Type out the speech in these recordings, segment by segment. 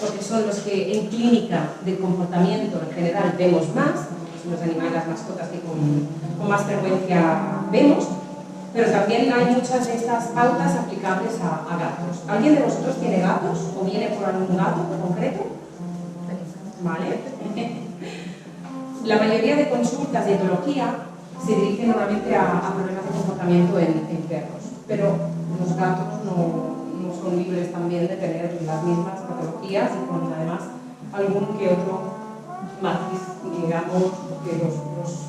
porque son los que en clínica de comportamiento en general vemos más, son los animales, las mascotas que con más frecuencia vemos, pero también hay muchas de estas pautas aplicables a gatos. ¿Alguien de vosotros tiene gatos o viene por algún gato en concreto? Vale. La mayoría de consultas de etología se dirigen normalmente a problemas de comportamiento en perros, pero los gatos no son libres también de tener las mismas patologías y con además algún que otro matiz, digamos, porque los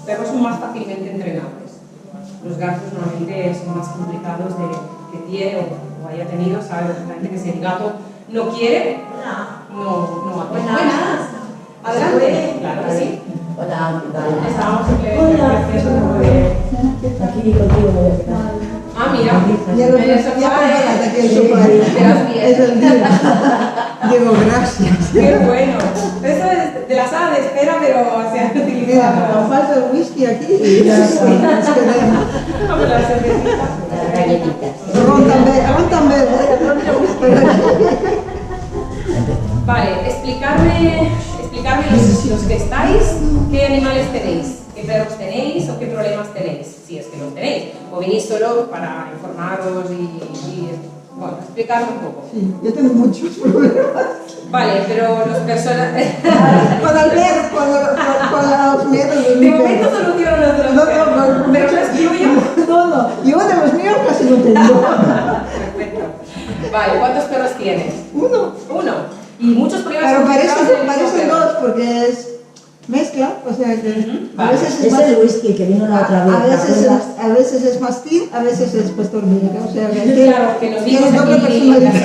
perros son más fácilmente entrenables. Los gatos normalmente son más complicados de que tiene o haya tenido, sabe perfectamente que si el gato no quiere, no hace. Buenas. Adelante. Claro que sí. Hola, ¿qué tal? Estábamos simplemente Aquí contigo me voy a quedar. Ah, mira. Ya lo en el sofá aquí el sofá. Es el día. Digo, gracias. Qué bueno. Eso es de la sala de espera, pero se ha Mira, utilizado. nos falta el whisky aquí y ya está. Como las cervecitas. Las galletitas. Ron també. Vale, explicarme los que estáis, qué animales tenéis, qué perros tenéis o qué problemas tenéis, si es que los tenéis. O venís solo para informaros y bueno, explicarme un poco. Sí, yo tengo muchos problemas. Vale, pero los personas... Con el perro, con los miedos de De mi momento perro. soluciono los de los No, perros, pero los tuyos... Todo. Yo de los míos casi no tengo. Perfecto. Vale, ¿cuántos perros tienes? Uno. Uno. Y muchos problemas Pero complicados del mismo parecen perro. dos porque es mezcla, o sea que a Vale. veces es Es más... el whisky que vino la otra vez. A veces es mastín, a veces es pastor belga, o sea que Claro, que nos tiene vimos doble aquí. personalidad.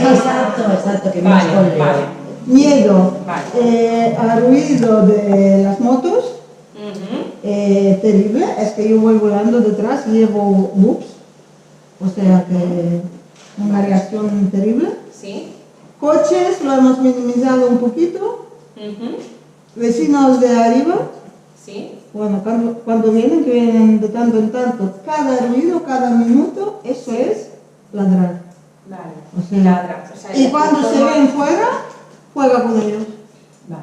Exacto, que vimos con Vale, Leo. vale. Miedo Vale. al ruido de las motos, terrible, es que yo voy volando detrás, llevo boops, o sea que una reacción terrible. Sí. Coches, lo hemos minimizado un poquito. Vecinos de arriba, Sí. bueno, cuando vienen, que vienen de tanto en tanto, cada ruido, cada minuto, eso es ladrar. Vale. O sea, Ladra. O sea, y cuando se ven fuera, juega con ellos. Vale.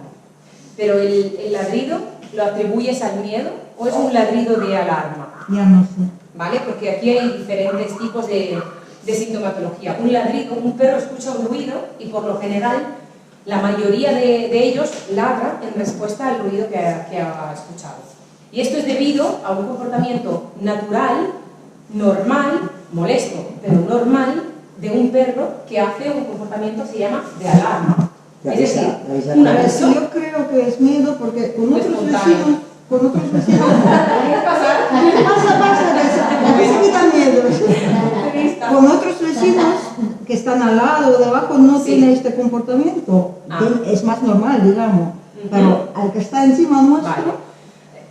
Pero el ladrido, ¿lo atribuyes al miedo o es un ladrido de alarma? Ya no sé. ¿Vale? Porque aquí hay diferentes tipos de sintomatología. Un ladrido, un perro escucha un ruido y por lo general la mayoría de ellos ladra en respuesta al ruido que ha escuchado. Y esto es debido a un comportamiento natural, normal, molesto, pero normal, de un perro que hace un comportamiento que se llama de alarma. Es decir, un aviso. Yo creo que es miedo porque con otros Espontáneo. vecinos, ¿Qué pasa? pasa, que se quitan miedos. Con otros vecinos que están al lado o debajo no Sí. tiene este comportamiento. Ah. Es más normal, digamos. Pero al que está encima nuestro, Vale.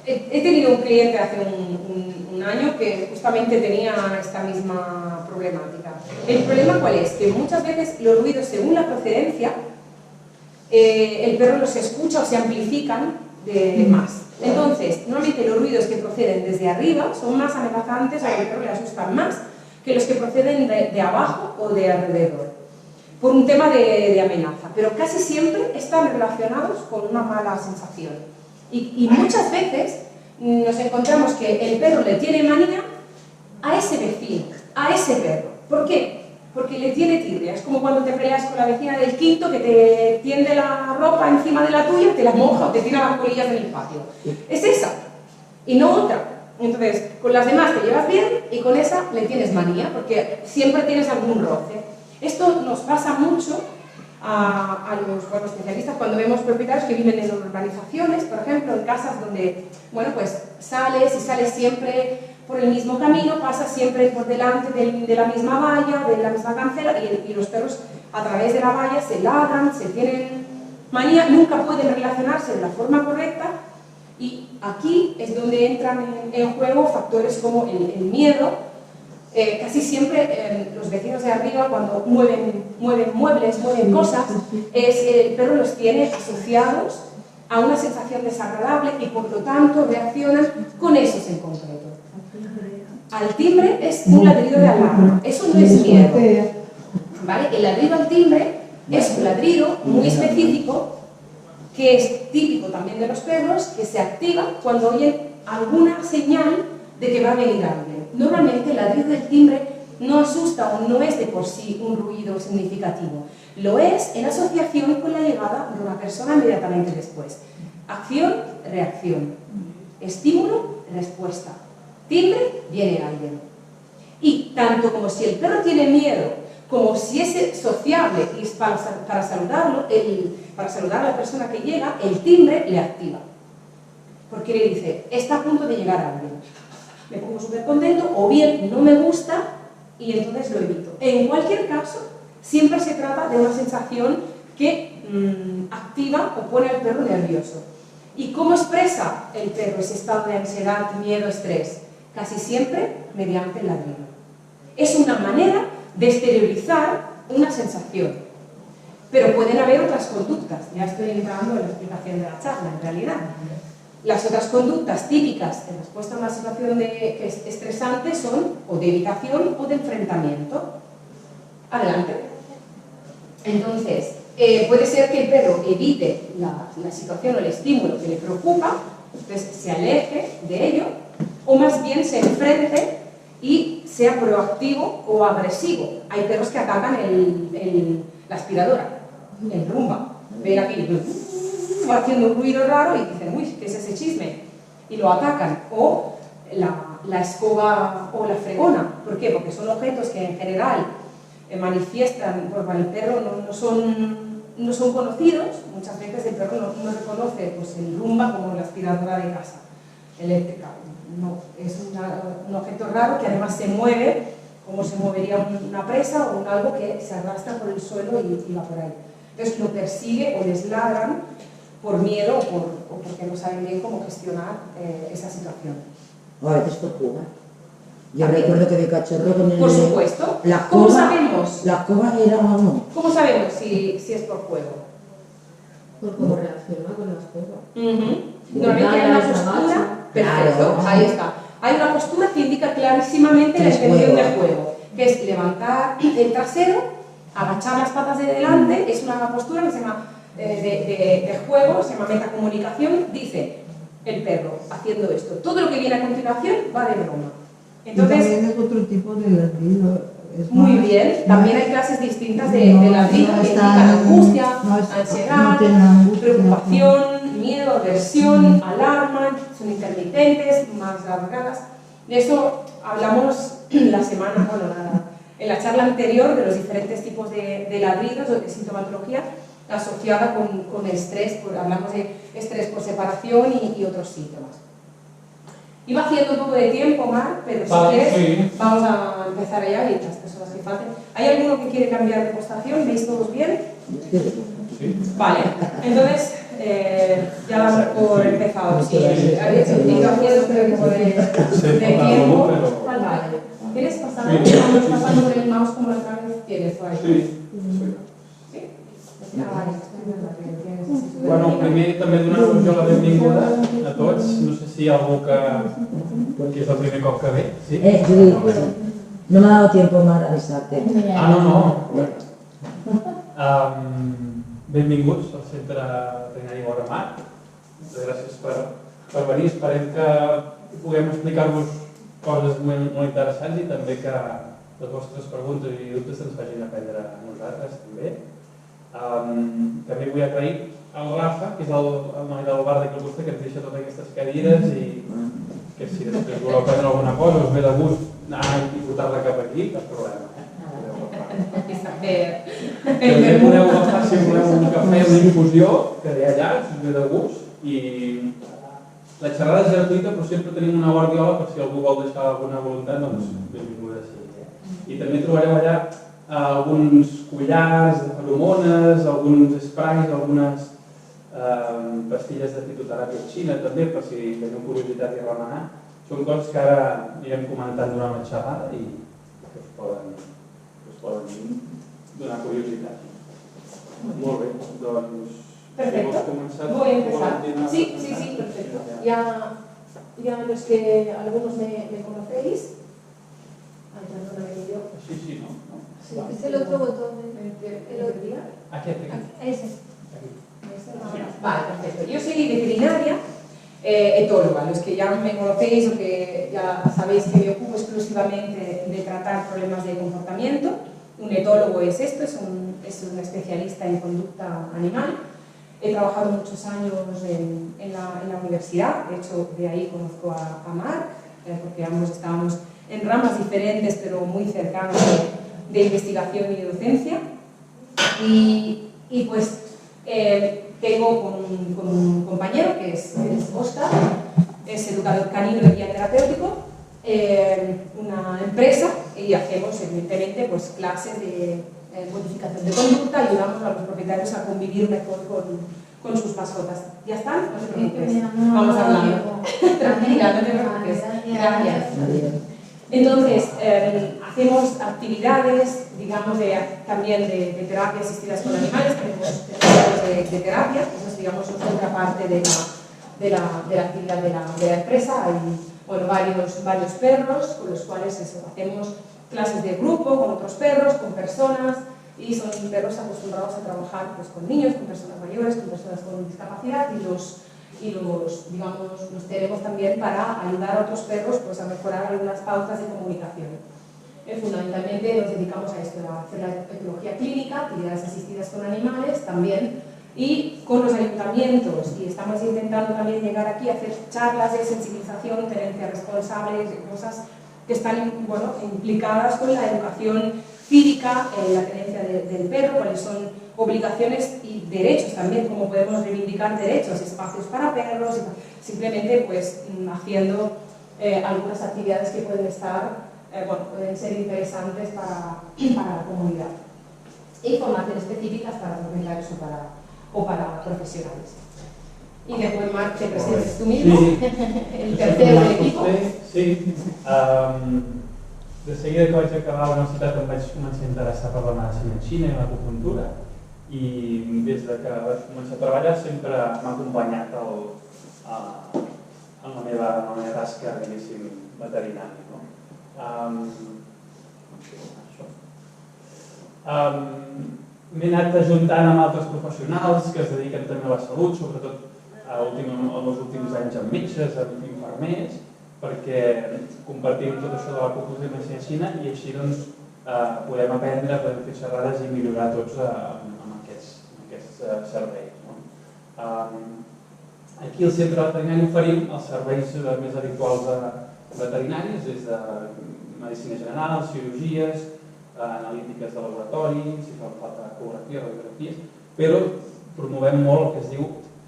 He tenido un cliente hace un año que justamente tenía esta misma problemática. ¿El problema cuál es? Que muchas veces los ruidos, según la procedencia, el perro los escucha o se amplifican de más. Entonces, normalmente los ruidos que proceden desde arriba son más amenazantes o al perro le asustan más que los que proceden de abajo o de alrededor, por un tema de amenaza, pero casi siempre están relacionados con una mala sensación. Y muchas veces nos encontramos que el perro le tiene manía a ese vecino, a ese perro. ¿Por qué? Porque le tiene tirria. Es como cuando te peleas con la vecina del quinto que te tiende la ropa encima de la tuya, te la moja o te tira las colillas en el patio. Es esa, y no otra. Entonces, con las demás te llevas bien y con esa le tienes manía, porque siempre tienes algún roce. Esto nos pasa mucho a los especialistas cuando vemos propietarios que viven en urbanizaciones, por ejemplo, en casas donde, bueno, pues sales siempre por el mismo camino, pasas siempre por delante de la misma valla, de la misma cancela, y los perros a través de la valla se ladran, se tienen manía, nunca pueden relacionarse de la forma correcta, y aquí es donde entran en juego factores como el miedo. Casi siempre los vecinos de arriba, cuando mueven muebles, mueven cosas, el perro los tiene asociados a una sensación desagradable y por lo tanto reaccionan con esos en concreto. Al timbre es un ladrido de alarma, eso no es miedo, ¿vale? El ladrido al timbre Es un ladrido muy específico que es típico también de los perros, que se activa cuando oyen alguna señal de que va a venir alguien. Normalmente el ladrido del timbre no asusta o no es de por sí un ruido significativo. Lo es en asociación con la llegada de una persona inmediatamente después. Acción, reacción. Estímulo, respuesta. Timbre, viene alguien. Y tanto como si el perro tiene miedo, como si es sociable y es para saludarlo, para saludar a la persona que llega, el timbre le activa. Porque le dice, está a punto de llegar alguien. Me pongo súper contento, o bien no me gusta y entonces lo evito. En cualquier caso, siempre se trata de una sensación que activa o pone al perro nervioso. ¿Y cómo expresa el perro ese estado de ansiedad, miedo, estrés? Casi siempre mediante el ladrido. Es una manera de exteriorizar una sensación. Pero pueden haber otras conductas. Ya estoy entrando en la explicación de la charla, en realidad. Las otras conductas típicas en respuesta a una situación que es estresante son o de evitación o de enfrentamiento. Adelante. Entonces, puede ser que el perro evite la situación o el estímulo que le preocupa, entonces se aleje de ello, o más bien se enfrente y sea proactivo o agresivo. Hay perros que atacan la aspiradora, el rumba. Ven aquí, va haciendo un ruido raro y dicen, uy, ¿qué es ese chisme? Y lo atacan. O la escoba o la fregona. ¿Por qué? Porque son objetos que en general manifiestan, porque para el perro no son conocidos. Muchas veces el perro no reconoce pues, el rumba como la aspiradora de casa eléctrica. No, es un objeto raro que además se mueve como se movería una presa o algo que se arrastra por el suelo y va por ahí. Entonces lo persigue o les ladran por miedo o porque no saben bien cómo gestionar esa situación. O a veces por jugar. Yo recuerdo que de cachorro con el... Por supuesto. La ¿Cómo coba, sabemos? La coba era algo. ¿Cómo sabemos si es por juego? Por cómo reacciona con las cosas. Normalmente hay una postura. Perfecto, Claro. ahí está. Hay una postura que indica clarísimamente la intención del juego, que es levantar el trasero, agachar las patas de delante. Es una postura que se llama de juego, se llama metacomunicación. Dice el perro haciendo esto. Todo lo que viene a continuación va de broma. Entonces, y también es otro tipo de ladrido. muy bien, también hay clases distintas de ladrido que indican angustia, ansiedad, preocupación, miedo, aversión, alarma, son intermitentes, más largadas. De eso hablamos en la charla anterior de los diferentes tipos de ladridos o de sintomatología asociada con estrés. Hablamos de estrés por separación y otros síntomas. Iba haciendo un poco de tiempo, Mar, pero si quieres, sí, vamos a empezar ya y las personas que falten. ¿Hay alguno que quiere cambiar de postación? ¿Veis todos bien? Sí. Vale, entonces ya damos por empezado. Sí, había ido haciendo un poco de tiempo. Vale. ¿Quieres pasar? Vamos pasando por el mouse como la otra vez. ¿Tienes por ahí? Sí. Bueno, primer també donar-vos jo la benvinguda a tots. No sé si hi ha algú que és el primer cop que ve. Sí? Judit, no me ha dado tiempo, Mar, a avisarte. No. Benvinguts al Centre Veterinari Vora Mar. Gràcies per venir. Esperem que puguem explicar-vos coses molt interessants i també que les vostres preguntes i dubtes ens facin aprendre a nosaltres també. També vull agrair al Rafa, que és el noi del bar de Calgusta, que ens deixa totes aquestes cadires i que si després voleu prendre alguna cosa us ve de gust anar i portar-la cap aquí, cap problema. També podeu agafar, si voleu, un cafè, una infusió, que ve allà, us ve de gust, i la xerrada és gratuïta, però sempre tenim una guardiola per si algú vol deixar alguna voluntat, doncs benvinguda sigui. I també trobareu allà alguns collars de feromones, alguns sprays, algunes pastilles de fitoteràpia xina també, per si teniu curiositat i remenar. Són coses que ara anirem comentant durant la xerrada i que us poden donar curiositat. Molt bé, doncs... Perfecto, voy a empezar. Sí, perfecto. Ya los que algunos me conocéis. Ay, perdóname que yo... Sí, ¿no? Es el otro botón. El otro día. Ese. Vale, perfecto. Yo soy veterinaria, etóloga. Los que ya me conocéis o que ya sabéis que me ocupo exclusivamente de tratar problemas de comportamiento. Un etólogo es esto, es un especialista en conducta animal. He trabajado muchos años en la universidad, de hecho de ahí conozco a Marc, porque ambos estábamos en ramas diferentes pero muy cercanas de investigación y de docencia. Y pues tengo con un compañero que es Oscar, es educador canino y guía terapéutico, una empresa, y hacemos evidentemente pues clases de modificación de conducta, ayudamos a los propietarios a convivir mejor con sus mascotas. ¿Ya están? No te preocupes. Vamos hablando. Tranquila, no te preocupes. Gracias. Entonces, hacemos actividades, digamos, también de terapia asistidas con animales, tenemos terapia de terapia, eso es, digamos, otra parte de la actividad de la empresa. Hay, bueno, varios perros con los cuales hacemos clases de grupo con otros perros, con personas, y son perros acostumbrados a trabajar pues, con niños, con personas mayores, con personas con discapacidad, y los tenemos también para ayudar a otros perros pues, a mejorar algunas pautas de comunicación. Fundamentalmente nos dedicamos a esto, a hacer la etología clínica, actividades asistidas con animales también, y con los ayuntamientos, y estamos intentando también llegar aquí a hacer charlas de sensibilización, tenencia responsable, cosas que están implicadas con la educación cívica, la tenencia del perro, cuáles son obligaciones y derechos también, cómo podemos reivindicar derechos, espacios para perros, simplemente pues haciendo algunas actividades que pueden pueden ser interesantes para la comunidad. Y formaciones específicas para propietarios o para profesionales. Y después, Marc, te presentes tú mismo, sí. el tercero del equipo. Sí. De seguida que vaig acabar la universitat em vaig començar a interessar per la medicina xina i l'acupuntura, i des de que vaig començar a treballar sempre m'ha acompanyat en la meva tasca, diguéssim, veterinària. M'he anat ajuntant amb altres professionals que es dediquen també a la salut, sobretot els últims anys amb metges, amb infermers, perquè compartim tot això de l'acupuntura i medicina xina, i així doncs podem aprendre, podem fer xerrades i millorar tots amb aquests serveis. Aquí al centre veterinari oferim els serveis més habituals veterinaris, des de medicina general, cirurgies, analítiques de laboratori, si fa falta ecografia, radiografies, però promovem molt el que es diu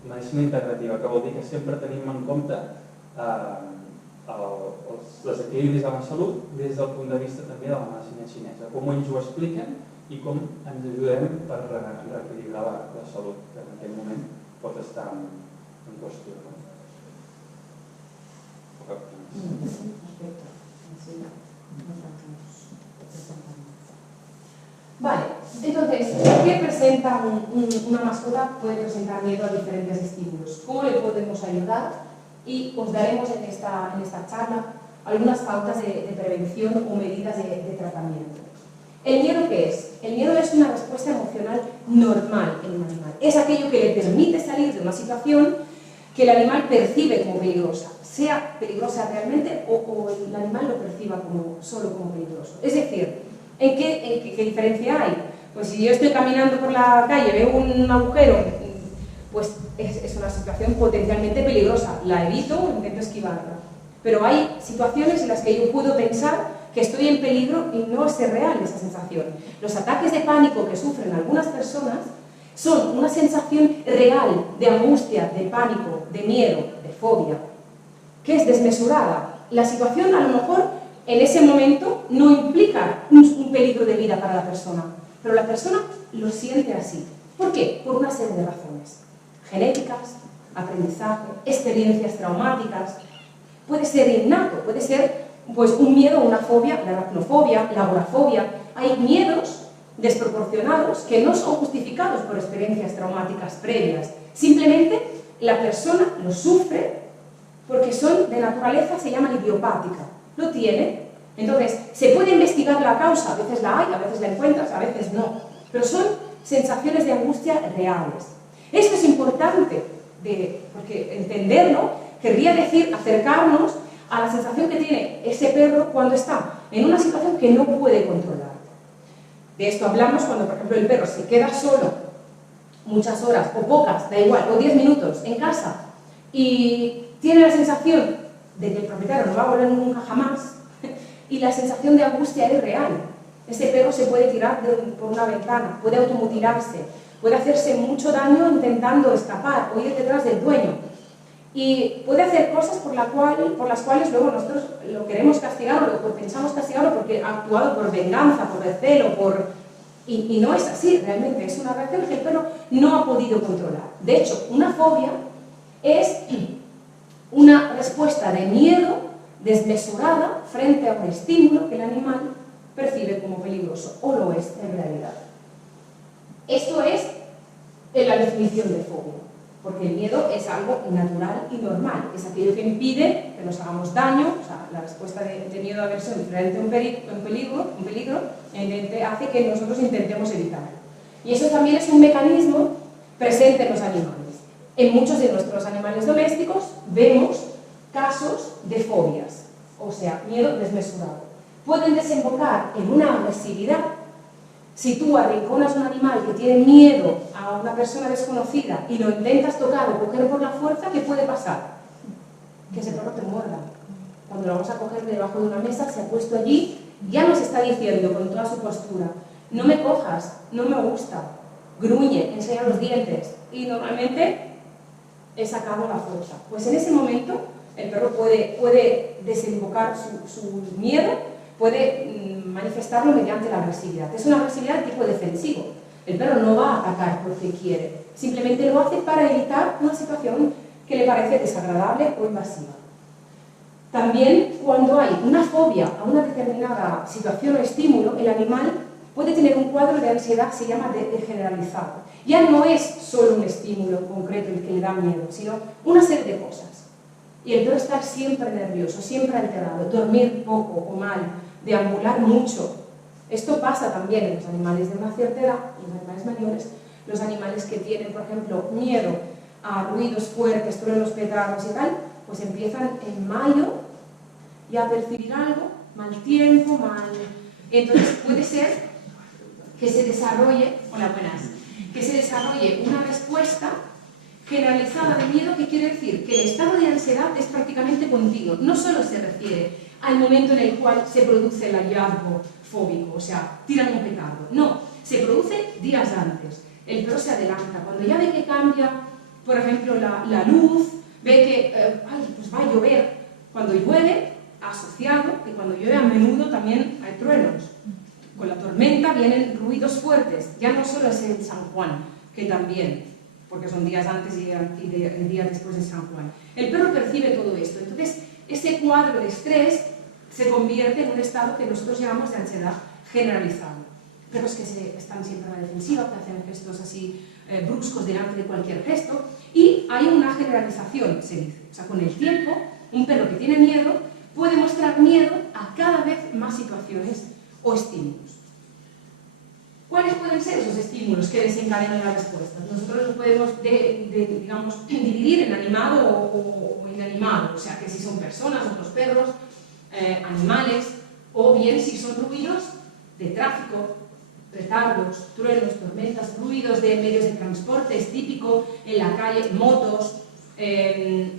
medicina integrativa, que vol dir que sempre tenim en compte els desequilibris de la salut des del punt de vista també de la medicina xinesa, com ells ho expliquen i com ens ajudem per reequilibrar la salut, que en aquest moment pot estar en qüestió. Vale, entonces, ¿qué presenta una mascota? Puede presentar miedo a diferentes estímulos. ¿Cómo le podemos ayudar? Y os daremos en esta charla algunas pautas de prevención o medidas de tratamiento. ¿El miedo qué es? El miedo es una respuesta emocional normal en un animal. Es aquello que le permite salir de una situación que el animal percibe como peligrosa, sea peligrosa realmente o el animal lo perciba solo como peligroso. Es decir, ¿en qué diferencia hay? Pues si yo estoy caminando por la calle, veo un agujero, pues es una situación potencialmente peligrosa. La evito o intento esquivarla. Pero hay situaciones en las que yo puedo pensar que estoy en peligro y no es real esa sensación. Los ataques de pánico que sufren algunas personas son una sensación real de angustia, de pánico, de miedo, de fobia, que es desmesurada. La situación a lo mejor en ese momento no implica un peligro de vida para la persona, pero la persona lo siente así. ¿Por qué? Por una serie de razones. Genéticas, aprendizaje, experiencias traumáticas. Puede ser innato, puede ser pues, un miedo, una fobia, la aracnofobia, la agorafobia. Hay miedos desproporcionados que no son justificados por experiencias traumáticas previas. Simplemente la persona lo sufre porque son de naturaleza, se llaman idiopática. Lo tiene. Entonces, se puede investigar la causa, a veces la hay, a veces la encuentras, a veces no. Pero son sensaciones de angustia reales. Esto es importante, porque entenderlo querría decir acercarnos a la sensación que tiene ese perro cuando está en una situación que no puede controlar. De esto hablamos cuando, por ejemplo, el perro se queda solo muchas horas, o pocas, da igual, o 10 minutos en casa, y tiene la sensación de que el propietario no va a volver nunca jamás, y la sensación de angustia es real. Ese perro se puede tirar por una ventana, puede automutilarse, puede hacerse mucho daño intentando escapar o ir detrás del dueño. Y puede hacer cosas por las cuales luego nosotros lo queremos castigar o pensamos castigarlo porque ha actuado por venganza, por recelo, y no es así, realmente es una reacción que el perro no ha podido controlar. De hecho, una fobia es una respuesta de miedo desmesurada frente a un estímulo que el animal percibe como peligroso, o lo es en realidad. Esto es la definición de fobia, porque el miedo es algo natural y normal, es aquello que impide que nos hagamos daño, o sea, la respuesta de miedo a aversión frente a un peligro hace que nosotros intentemos evitarlo. Y eso también es un mecanismo presente en los animales. En muchos de nuestros animales domésticos vemos casos de fobias, o sea, miedo desmesurado. Pueden desembocar en una agresividad. Si tú arrinconas a un animal que tiene miedo a una persona desconocida y lo intentas tocar o coger por la fuerza, ¿qué puede pasar? Que ese perro te muerda. Cuando lo vamos a coger de debajo de una mesa, se ha puesto allí, ya nos está diciendo con toda su postura: no me cojas, no me gusta, gruñe, enseña los dientes, y normalmente he sacado la fuerza. Pues en ese momento el perro puede desembocar su miedo, puede manifestarlo mediante la agresividad. Es una agresividad de tipo defensivo. El perro no va a atacar porque quiere, simplemente lo hace para evitar una situación que le parece desagradable o invasiva. También, cuando hay una fobia a una determinada situación o estímulo, el animal puede tener un cuadro de ansiedad que se llama generalizado. Ya no es solo un estímulo concreto el que le da miedo, sino una serie de cosas. Y el perro está siempre nervioso, siempre alterado, dormir poco o mal, deambular mucho. Esto pasa también en los animales de una cierta edad, en los animales mayores, los animales que tienen, por ejemplo, miedo a ruidos fuertes, truenos, petardos y tal, pues empiezan en mayo ya a percibir algo, mal tiempo, Entonces puede ser que se desarrolle, que se desarrolle una respuesta generalizada de miedo, que quiere decir que el estado de ansiedad es prácticamente continuo. No solo se refiere al momento en el cual se produce el hallazgo fóbico, o sea, tiran un petardo. No, se produce días antes. El perro se adelanta. Cuando ya ve que cambia, por ejemplo, la luz, ve que pues va a llover. Cuando llueve, asociado, que cuando llueve a menudo también hay truenos. Con la tormenta vienen ruidos fuertes. Ya no solo es en San Juan, que también, porque son días antes y días después de San Juan. El perro percibe todo esto. Entonces, ese cuadro de estrés se convierte en un estado que nosotros llamamos de ansiedad generalizada. Perros que están siempre a la defensiva, que hacen gestos así bruscos delante de cualquier gesto, y hay una generalización, se dice. O sea, con el tiempo, un perro que tiene miedo puede mostrar miedo a cada vez más situaciones o estímulos. ¿Cuáles pueden ser esos estímulos que desencadenan las respuestas? Nosotros los podemos digamos, dividir en animado o inanimado, o sea, que si son personas, otros perros, animales, o bien si son ruidos de tráfico, petardos, truenos, tormentas, ruidos de medios de transporte, es típico en la calle, motos,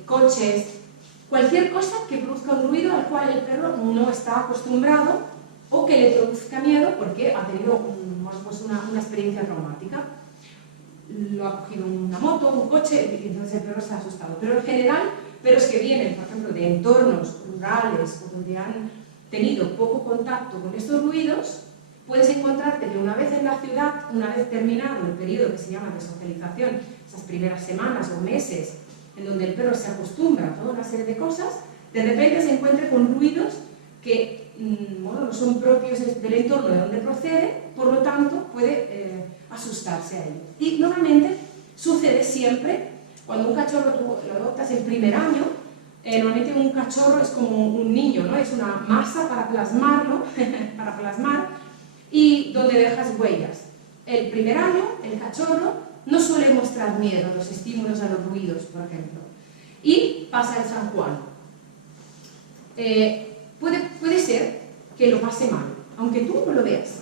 coches, cualquier cosa que produzca un ruido al cual el perro no está acostumbrado o que le produzca miedo porque ha tenido una experiencia traumática. Lo ha cogido una moto, un coche, y entonces el perro está asustado. Pero en general, perros que vienen, por ejemplo, de entornos rurales o donde han tenido poco contacto con estos ruidos, puedes encontrarte que una vez en la ciudad, una vez terminado el periodo que se llama de socialización, esas primeras semanas o meses en donde el perro se acostumbra a toda una serie de cosas, de repente se encuentra con ruidos que no son propios del entorno de donde procede, por lo tanto puede asustarse a ello. Y normalmente sucede siempre cuando un cachorro tú lo adoptas el primer año. Normalmente un cachorro es como un niño, ¿no? Es una masa para plasmarlo, para plasmar, y donde dejas huellas. El primer año el cachorro no suele mostrar miedo a los estímulos, a los ruidos, por ejemplo. Y pasa el San Juan. Puede ser que lo pase mal, aunque tú no lo veas.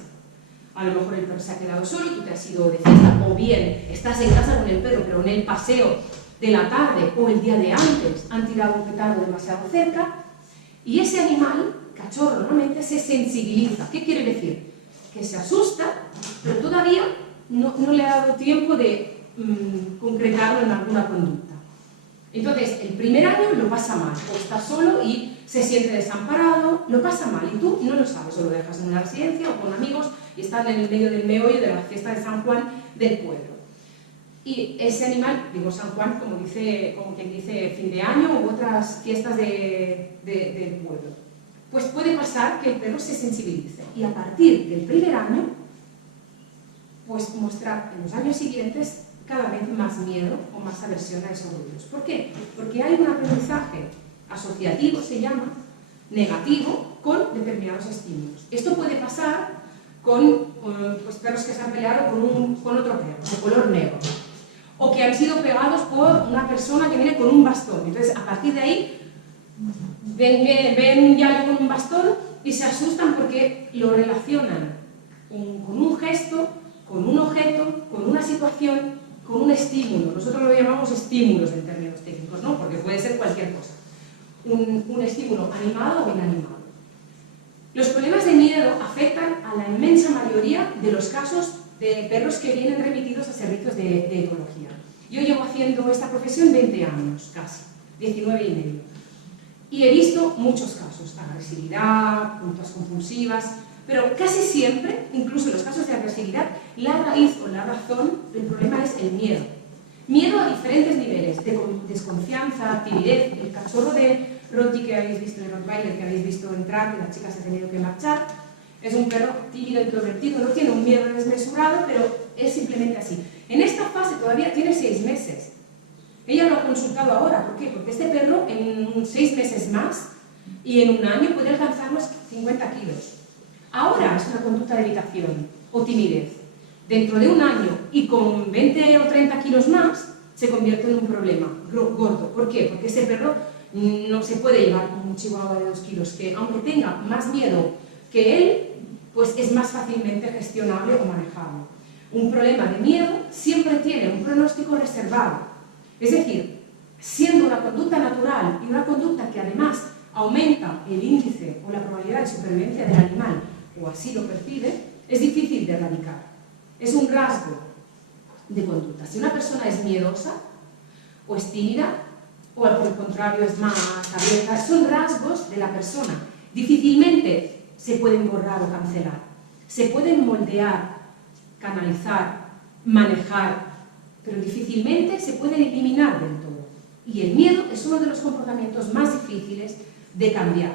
A lo mejor el perro se ha quedado solo y tú te has ido de fiesta, o bien estás en casa con el perro, pero en el paseo de la tarde o el día de antes han tirado un petardo demasiado cerca, y ese animal, cachorro, normalmente se sensibiliza. ¿Qué quiere decir? Que se asusta, pero todavía no le ha dado tiempo de concretarlo en alguna conducta. Entonces, el primer año lo pasa mal, o está solo y se siente desamparado, lo pasa mal, y tú no lo sabes, o lo dejas en una residencia o con amigos y están en el medio del meollo de la fiesta de San Juan del pueblo. Y ese animal, digo San Juan como quien dice fin de año u otras fiestas del pueblo, pues puede pasar que el perro se sensibilice y a partir del primer año pues mostrar en los años siguientes cada vez más miedo o más aversión a esos ruidos. ¿Por qué? Porque hay un aprendizaje asociativo, se llama, negativo, con determinados estímulos. Esto puede pasar con pues, perros que se han peleado con otro perro, de color negro, o que han sido pegados por una persona que viene con un bastón. Entonces, a partir de ahí, ven un yayo con un bastón y se asustan porque lo relacionan con un gesto, con un objeto, con una situación, con un estímulo. Nosotros lo llamamos estímulos en términos técnicos, ¿no? Porque puede ser cualquier cosa. Un estímulo animado o inanimado. Los problemas de miedo afectan a la inmensa mayoría de los casos de perros que vienen remitidos a servicios de etología. Yo llevo haciendo esta profesión 20 años, casi, 19 y medio. Y he visto muchos casos, agresividad, conductas compulsivas, pero casi siempre, incluso en los casos de agresividad, la raíz o la razón del problema es el miedo. Miedo a diferentes niveles, de desconfianza, timidez. El cachorro de Rotti que habéis visto, de Rottweiler que habéis visto entrar, que la chica se ha tenido que marchar, es un perro tímido, introvertido, no tiene un miedo desmesurado, pero es simplemente así. En esta fase todavía tiene 6 meses. Ella lo ha consultado ahora, ¿por qué? Porque este perro en 6 meses más y en un año puede alcanzar los 50 kilos. Ahora es una conducta de evitación o timidez. Dentro de un año y con 20 o 30 kilos más, se convierte en un problema gordo. ¿Por qué? Porque ese perro no se puede llevar como un chihuahua de 2 kilos, que aunque tenga más miedo que él, pues es más fácilmente gestionable o manejable. Un problema de miedo siempre tiene un pronóstico reservado. Es decir, siendo una conducta natural y una conducta que además aumenta el índice o la probabilidad de supervivencia del animal, o así lo percibe, es difícil de erradicar. Es un rasgo de conducta. Si una persona es miedosa o es tímida, o por el contrario es más abierta, son rasgos de la persona. Difícilmente se pueden borrar o cancelar. Se pueden moldear, canalizar, manejar, pero difícilmente se pueden eliminar del todo. Y el miedo es uno de los comportamientos más difíciles de cambiar.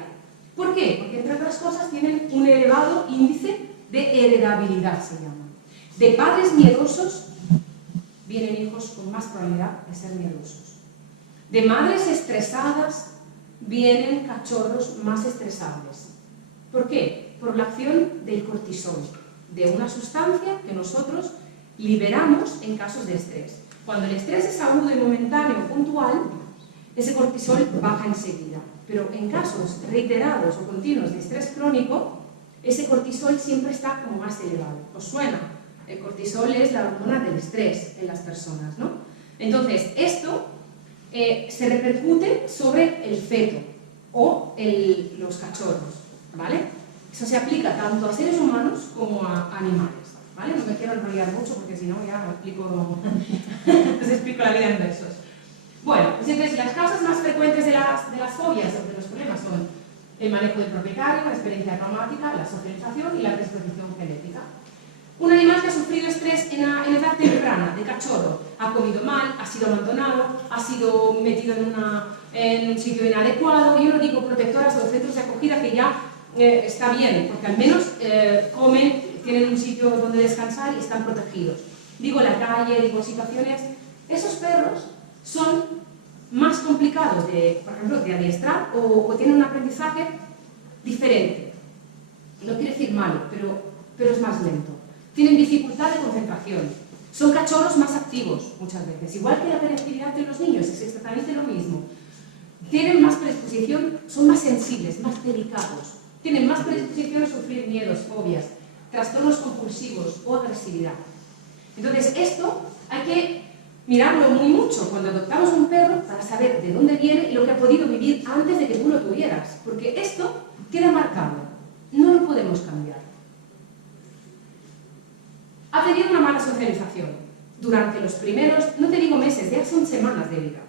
¿Por qué? Porque entre otras cosas tienen un elevado índice de heredabilidad, se llama. De padres miedosos vienen hijos con más probabilidad de ser miedosos. De madres estresadas vienen cachorros más estresables. ¿Por qué? Por la acción del cortisol, de una sustancia que nosotros liberamos en casos de estrés. Cuando el estrés es agudo y momentáneo o puntual, ese cortisol baja enseguida. Pero en casos reiterados o continuos de estrés crónico, ese cortisol siempre está como más elevado. ¿Os suena? El cortisol es la hormona del estrés en las personas, ¿no? Entonces, esto se repercute sobre el feto o los cachorros, ¿vale? Eso se aplica tanto a seres humanos como a animales, ¿vale? No me quiero enrollar mucho porque si no ya os explico la vida en versos. Bueno, pues entonces las causas más frecuentes de las fobias o de los problemas son el manejo del propietario, la experiencia traumática, la socialización y la predisposición genética. Un animal que ha sufrido estrés en edad temprana, de cachorro, ha comido mal, ha sido abandonado, ha sido metido en un sitio inadecuado. Yo no digo protectoras o centros de acogida, que ya está bien, porque al menos comen, tienen un sitio donde descansar y están protegidos. Digo la calle, digo situaciones. Esos perros son más complicados, por ejemplo, de adiestrar o tienen un aprendizaje diferente. No quiere decir malo, pero es más lento. Tienen dificultad de concentración. Son cachorros más activos muchas veces, igual que la hiperactividad de los niños, es exactamente lo mismo. Tienen más predisposición, son más sensibles, más delicados, tienen más predisposición a sufrir miedos, fobias, trastornos compulsivos o agresividad. Entonces esto hay que mirarlo muy mucho cuando adoptamos un perro para saber de dónde viene y lo que ha podido vivir antes de que tú lo tuvieras, porque esto queda marcado, no lo podemos cambiar. Ha tenido una mala socialización durante los primeros, no te digo meses, ya son semanas de vida.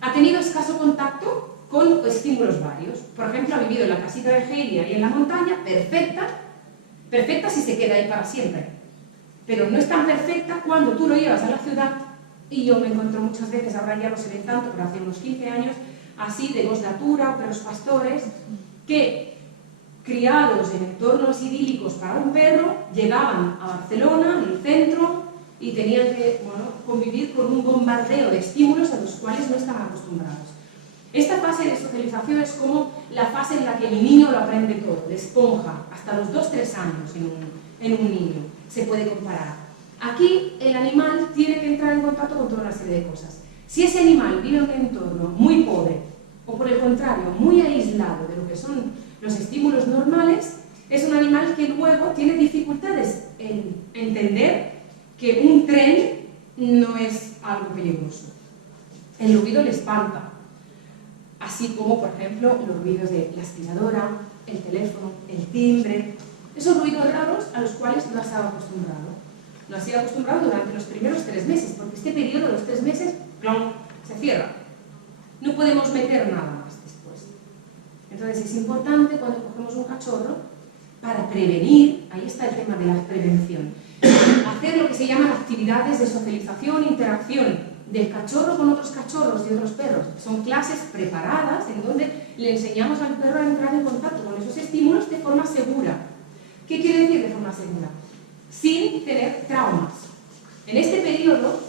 Ha tenido escaso contacto con estímulos varios. Por ejemplo, ha vivido en la casita de Heidi y en la montaña, perfecta si se queda ahí para siempre. Pero no es tan perfecta cuando tú lo llevas a la ciudad, y yo me encuentro muchas veces, ahora ya no se ven tanto, pero hace unos 15 años, así de Gosdatura o perros pastores, que criados en entornos idílicos para un perro, llegaban a Barcelona, en el centro, y tenían que convivir con un bombardeo de estímulos a los cuales no estaban acostumbrados. Esta fase de socialización es como la fase en la que el niño lo aprende todo, de esponja, hasta los 2-3 años en un niño, se puede comparar. Aquí el animal tiene que entrar en contacto con toda una serie de cosas. Si ese animal vive en un entorno muy pobre, o por el contrario, muy aislado de lo que son los estímulos normales, es un animal que luego tiene dificultades en entender que un tren no es algo peligroso. El ruido le espanta, así como, por ejemplo, los ruidos de la aspiradora, el teléfono, el timbre, esos ruidos raros a los cuales no has estado acostumbrado. No has sido acostumbrado durante los primeros 3 meses, porque este periodo de los 3 meses, ¡plom!, se cierra. No podemos meter nada más después. Entonces es importante cuando cogemos un cachorro, para prevenir, ahí está el tema de la prevención, hacer lo que se llaman actividades de socialización e interacción del cachorro con otros cachorros y otros perros. Son clases preparadas en donde le enseñamos al perro a entrar en contacto con esos estímulos de forma segura. ¿Qué quiere decir de forma segura? Sin tener traumas. En este periodo,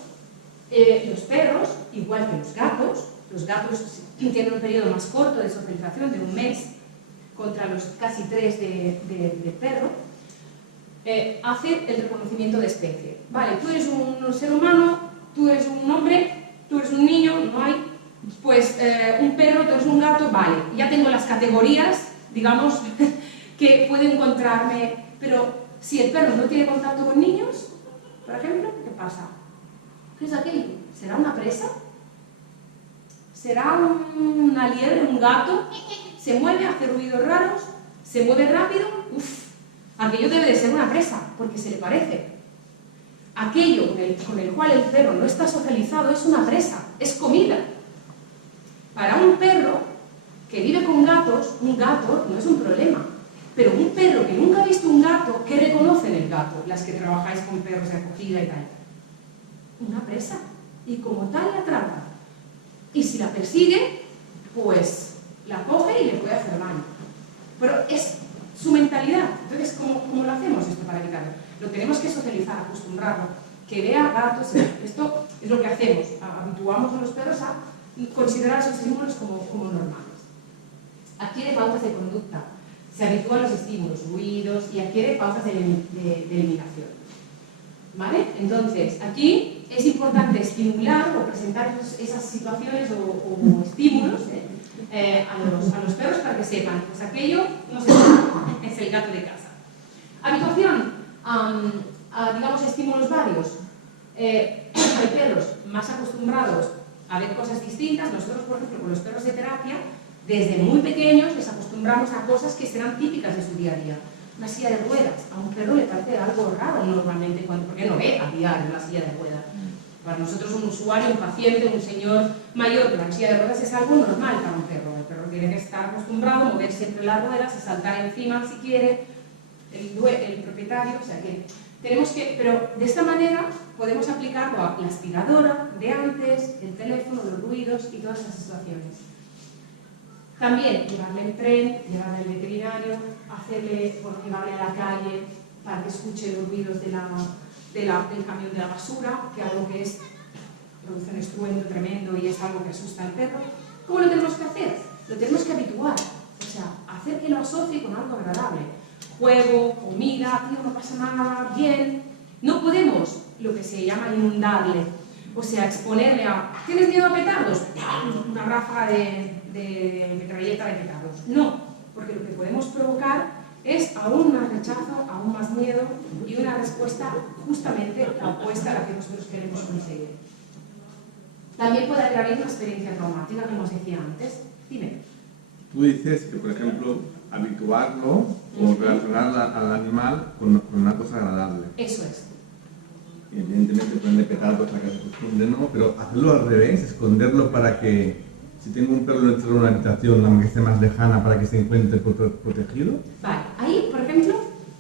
los perros, igual que los gatos tienen un periodo más corto de socialización, de 1 mes, contra los casi 3 de perro, hace el reconocimiento de especie. Vale, tú eres un ser humano, tú eres un hombre, tú eres un niño, no hay, pues un perro, tú eres un gato, vale, ya tengo las categorías, digamos, que puedo encontrarme, pero si el perro no tiene contacto con niños, por ejemplo, ¿qué pasa? ¿Qué es aquello? ¿Será una presa? ¿Será una liebre, un gato? Se mueve, hace ruidos raros, se mueve rápido, aquello debe de ser una presa, porque se le parece. Aquello con el cual el perro no está socializado es una presa, es comida. Para un perro que vive con gatos, un gato no es un problema. Pero un perro que nunca ha visto un gato, ¿qué reconoce en el gato? Las que trabajáis con perros de acogida y tal. Una presa. Y como tal la trata. Y si la persigue, pues la coge y le puede hacer daño. Pero es su mentalidad. Entonces, ¿cómo lo hacemos esto para evitarlo? Lo tenemos que socializar, acostumbrarlo. Que vea gatos. Esto es lo que hacemos. Habituamos a los perros a considerar esos estímulos como normales. Adquiere pautas de conducta. Se habitúa a los estímulos, ruidos, y adquiere pautas de eliminación. ¿Vale? Entonces, aquí es importante estimular o presentar esas situaciones o estímulos a los perros para que sepan, pues aquello no se sabe, es el gato de casa. Habituación a, digamos, estímulos varios. Hay perros más acostumbrados a ver cosas distintas. Nosotros, por ejemplo, con los perros de terapia, desde muy pequeños les acostumbramos a cosas que serán típicas de su día a día. Una silla de ruedas, a un perro le parece algo raro normalmente, porque no ve a diario una silla de ruedas. Para nosotros un usuario, un paciente, un señor mayor con una silla de ruedas es algo normal para un perro. El perro tiene que estar acostumbrado a moverse entre las ruedas, a saltar encima si quiere, el propietario, o sea que tenemos que, pero de esta manera podemos aplicarlo a la aspiradora de antes, el teléfono, los ruidos y todas esas situaciones. También llevarle el tren, llevarle al veterinario, llevarle a la calle para que escuche los ruidos del camión de la basura, que algo que produce un estruendo tremendo y es algo que asusta al perro. ¿Cómo lo tenemos que hacer? Lo tenemos que habituar, o sea, hacer que lo asocie con algo agradable. Juego, comida, tío, no pasa nada, bien. No podemos lo que se llama inundarle, o sea, exponerle a... ¿Tienes miedo a petardos? Una ráfaga de metralleta de petardos. No, porque lo que podemos provocar es aún más rechazo, aún más miedo y una respuesta justamente opuesta a la que nosotros queremos conseguir. También puede haber una experiencia traumática, como os decía antes. Dime. Tú dices que, por ejemplo, habituarlo o relacionar al animal con una cosa agradable. Eso es. Y evidentemente pueden de petardos para que se acostumbre, ¿no? Pero hacerlo al revés, esconderlo para que, si tengo un perro dentro de una habitación, la que esté más lejana para que se encuentre protegido. Vale, ahí, por ejemplo,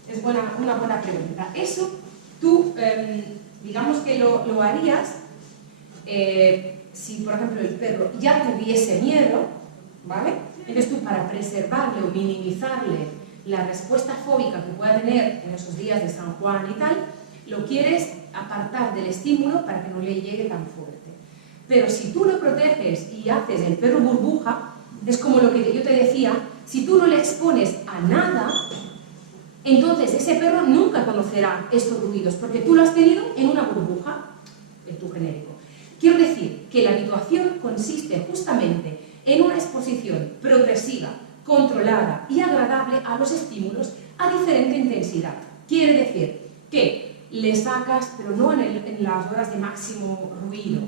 es una buena pregunta. Eso, tú, digamos que lo harías si, por ejemplo, el perro ya tuviese miedo, ¿vale? Entonces tú, para preservarle o minimizarle la respuesta fóbica que pueda tener en esos días de San Juan y tal, lo quieres apartar del estímulo para que no le llegue tan fuerte. Pero si tú lo proteges y haces el perro burbuja, es como lo que yo te decía, si tú no le expones a nada, entonces ese perro nunca conocerá estos ruidos, porque tú lo has tenido en una burbuja, en tu genérico. Quiero decir que la habituación consiste justamente en una exposición progresiva, controlada y agradable a los estímulos a diferente intensidad. Quiere decir que le sacas, pero no en las horas de máximo ruido,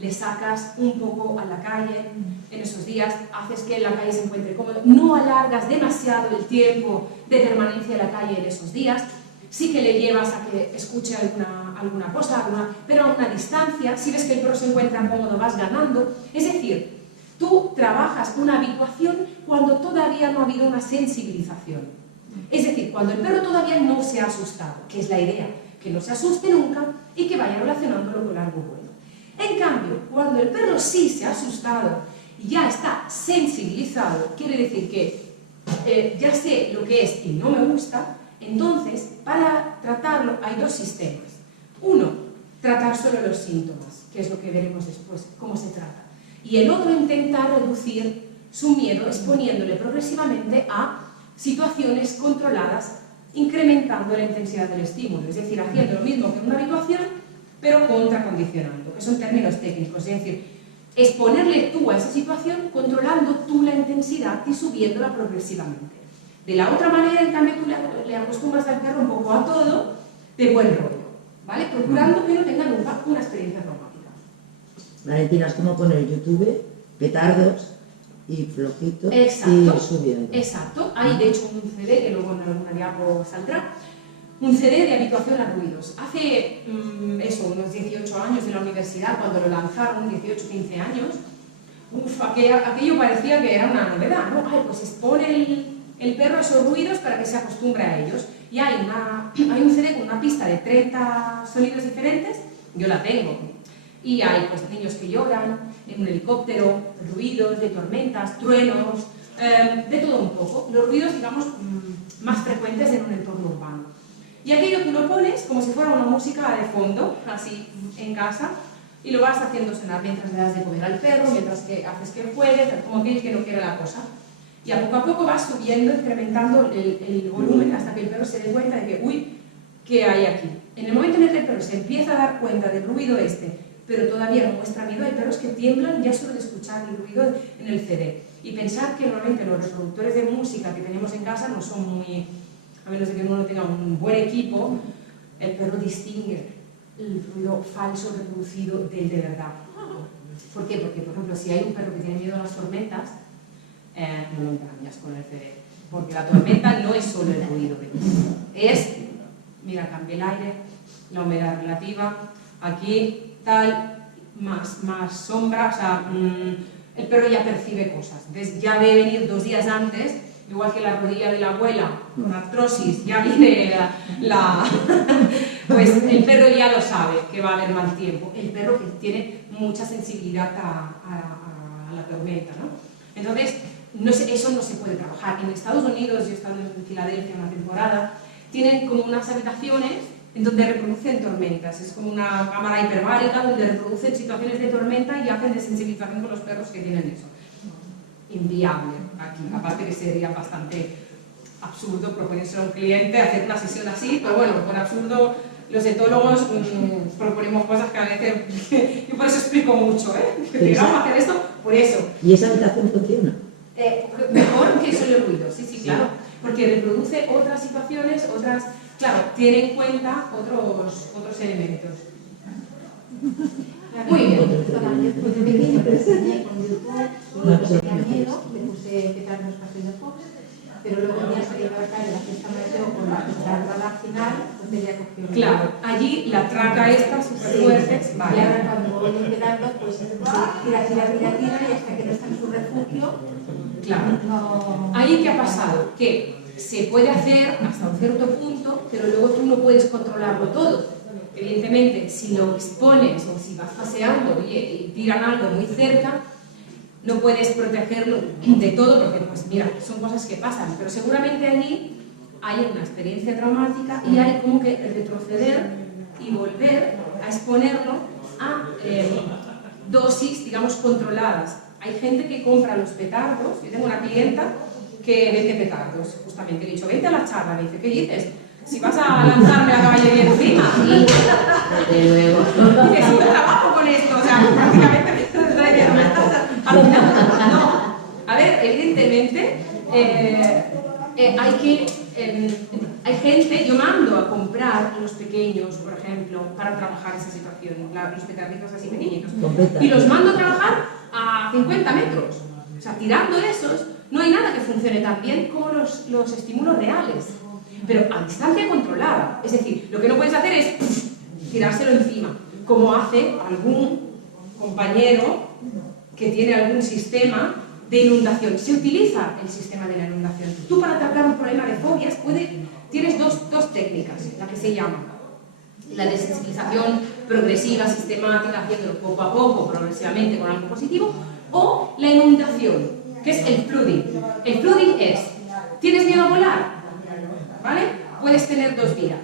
le sacas un poco a la calle en esos días, haces que la calle se encuentre cómodo, no alargas demasiado el tiempo de permanencia de la calle en esos días, sí que le llevas a que escuche alguna cosa, pero a una distancia. Si ves que el perro se encuentra cómodo, vas ganando. Es decir, tú trabajas una habituación cuando todavía no ha habido una sensibilización. Es decir, cuando el perro todavía no se ha asustado, que es la idea, que no se asuste nunca y que vaya relacionándolo con algo bueno. En cambio, cuando el perro sí se ha asustado y ya está sensibilizado, quiere decir que ya sé lo que es y no me gusta, entonces, para tratarlo hay dos sistemas. Uno, tratar solo los síntomas, que es lo que veremos después, cómo se trata. Y el otro, intentar reducir su miedo exponiéndole progresivamente a situaciones controladas, incrementando la intensidad del estímulo, es decir, haciendo lo mismo que en una habituación, pero contracondicionando, que son términos técnicos, es decir, exponerle tú a esa situación controlando tú la intensidad y subiéndola progresivamente. De la otra manera, en cambio, tú le acostumbras al perro un poco a todo de buen rollo, ¿vale? Procurando que no tenga nunca una experiencia traumática. Valentina, es como poner YouTube, petardos y flojitos y subiendo. Exacto. Hay de hecho un CD, que luego en alguna diapo saldrá, un CD de habituación a ruidos. Hace unos 18 años en la universidad, cuando lo lanzaron, 18, 15 años, aquello parecía que era una novedad, ¿no? Ay, pues expone el perro a esos ruidos para que se acostumbre a ellos. Y hay un CD con una pista de 30 sonidos diferentes, yo la tengo. Y hay pues niños que lloran, en un helicóptero, ruidos de tormentas, truenos, de todo un poco. Los ruidos, digamos, más frecuentes en un entorno urbano. Y aquello tú lo pones como si fuera una música de fondo, así, en casa, y lo vas haciendo sonar mientras le das de comer al perro, mientras que haces que juegue, como aquel que no quiere la cosa. Y a poco vas subiendo, incrementando el volumen hasta que el perro se dé cuenta de que, uy, ¿qué hay aquí? En el momento en el que el perro se empieza a dar cuenta del ruido pero todavía no muestra miedo, hay perros que tiemblan ya solo de escuchar el ruido en el CD. Y pensar que normalmente los reproductores de música que tenemos en casa no son muy... A menos de que uno tenga un buen equipo, el perro distingue el ruido falso reproducido del de verdad. ¿Por qué? Porque, por ejemplo, si hay un perro que tiene miedo a las tormentas, no lo engañas con el CD, porque la tormenta no es solo el ruido, es, mira, cambia el aire, la humedad relativa, aquí tal, más sombra, o sea, el perro ya percibe cosas, entonces ya ve venir 2 días antes, igual que la rodilla de la abuela con artrosis, ya viene pues el perro ya lo sabe, que va a haber mal tiempo, el perro que tiene mucha sensibilidad a la tormenta, ¿no? Entonces, eso no se puede trabajar. En Estados Unidos, yo he estado en Filadelfia una temporada, tienen como unas habitaciones en donde reproducen tormentas. Es como una cámara hiperbárica donde reproducen situaciones de tormenta y hacen desensibilización con los perros que tienen eso. Inviable aquí, aparte que sería bastante absurdo proponerse a un cliente hacer una sesión así, pero bueno, por absurdo los etólogos proponemos cosas que a veces, yo por eso explico mucho, que llegamos a hacer esto por eso. ¿Y esa habitación funciona? Mejor que solo el ruido, sí, claro, porque reproduce otras situaciones, claro, tiene en cuenta otros elementos. Muy bien. Yo de pequeño me enseñé con YouTube, tenía miedo, le puse petardos partidos Fox, pero luego un día salí a la calle, la fiesta mayor con la entrada final, entonces ya cogió. Claro, allí la traca esta súper fuerte. Sí. Vale. Y ahora cuando voy empezando, pues tira y hasta que no está en su refugio. Claro. No... Ahí ¿qué ha pasado? Que se puede hacer hasta un cierto punto, pero luego tú no puedes controlarlo todo. Evidentemente, si lo expones o si vas paseando y tiran algo muy cerca, no puedes protegerlo de todo porque, pues mira, son cosas que pasan, pero seguramente allí hay una experiencia traumática y hay como que retroceder y volver a exponerlo a dosis, digamos, controladas. Hay gente que compra los petardos. Yo tengo una clienta que vende petardos, justamente le he dicho, vente a la charla, me dice, ¿qué dices? Si vas a lanzarme a caballería encima. Desde luego. Dice, sí, yo trabajo con esto, o sea, prácticamente me estás diciendo, me estás alucinando. No, a ver, evidentemente, hay gente, yo mando a comprar los pequeños, por ejemplo, para trabajar esa situación, los petarditos así pequeñitos, y los mando a trabajar a 50 metros. O sea, tirando esos, no hay nada que funcione tan bien como los estímulos reales, pero a distancia controlada. Es decir, lo que no puedes hacer es tirárselo encima, como hace algún compañero que tiene algún sistema de inundación. Se utiliza el sistema de la inundación. Tú, para tratar un problema de fobias tienes dos técnicas, la que se llama la desensibilización progresiva, sistemática, haciéndolo poco a poco, progresivamente con algo positivo, o la inundación, que es el flooding. El flooding es, ¿tienes miedo a volar? ¿Vale? Puedes tener dos vías.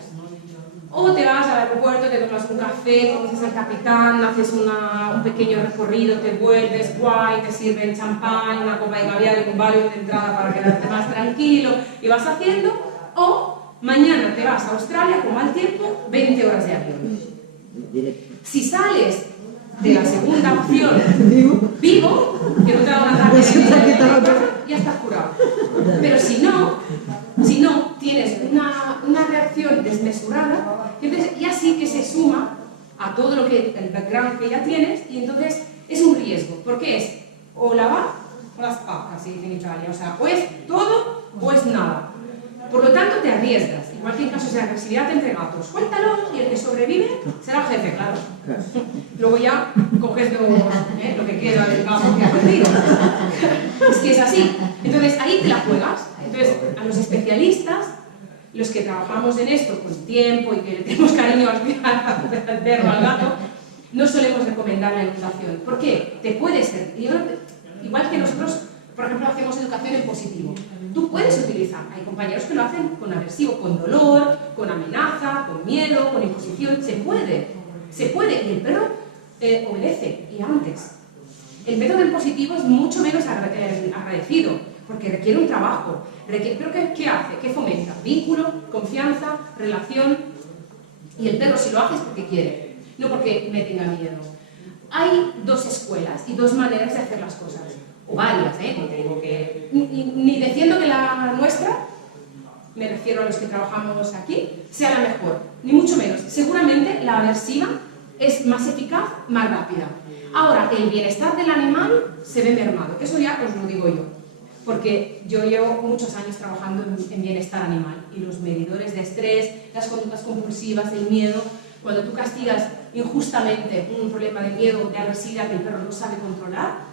O te vas al aeropuerto, te tomas un café, conoces al capitán, haces un pequeño recorrido, te vuelves guay, te sirven champán, una copa de caviar y un vale de entrada para quedarte más tranquilo y vas haciendo. O mañana te vas a Australia con mal tiempo, 20 horas de avión. Si sales de la segunda opción vivo, que no te da una tarde ya estás curado. Pero si no tienes una reacción desmesurada, entonces ya sí que se suma a todo lo que el background que ya tienes, y entonces es un riesgo, porque es o la va o las pacas, se dice en Italia, o sea, o es todo o es nada. Por lo tanto, te arriesgas. Igual que en casos de agresividad entre gatos, suéltalos y el que sobrevive será el jefe, claro. Luego ya coges lo que queda del gato que ha perdido. Es que es así. Entonces, ahí te la juegas. Entonces, a los especialistas, los que trabajamos en esto con tiempo y que le tenemos cariño al perro, al gato, no solemos recomendar la inundación. ¿Por qué? Te puede ser. Igual que nosotros, por ejemplo, hacemos educación en positivo. Tú puedes utilizar, hay compañeros que lo hacen con aversivo, con dolor, con amenaza, con miedo, con imposición, se puede, y el perro obedece, y antes. El método en positivo es mucho menos agradecido, porque requiere un trabajo, pero ¿qué hace? ¿Qué fomenta? Vínculo, confianza, relación, y el perro si lo hace es porque quiere, no porque me tenga miedo. Hay dos escuelas y dos maneras de hacer las cosas. O varias, no te digo que... Ni diciendo que la nuestra, me refiero a los que trabajamos aquí, sea la mejor, ni mucho menos. Seguramente la aversiva es más eficaz, más rápida. Ahora, el bienestar del animal se ve mermado, eso ya os lo digo yo, porque yo llevo muchos años trabajando en bienestar animal, y los medidores de estrés, las conductas compulsivas, el miedo, cuando tú castigas injustamente un problema de miedo, de agresividad que el perro no sabe controlar,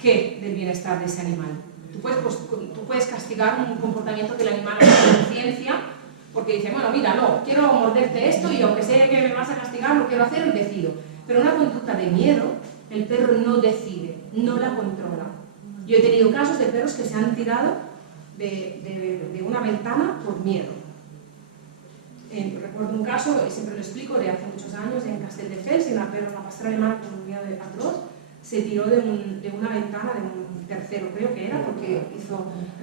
¿qué del bienestar de ese animal? Tú puedes castigar un comportamiento que el animal no tiene conciencia, porque dice, bueno, mira, no, quiero morderte esto y aunque sé que me vas a castigar, lo quiero hacer, decido. Pero una conducta de miedo, el perro no decide, no la controla. Yo he tenido casos de perros que se han tirado de una ventana por miedo. Recuerdo un caso, y siempre lo explico, de hace muchos años en Castelldefels, una pastora alemana con un miedo atroz, se tiró de una ventana de un tercero, creo que era, porque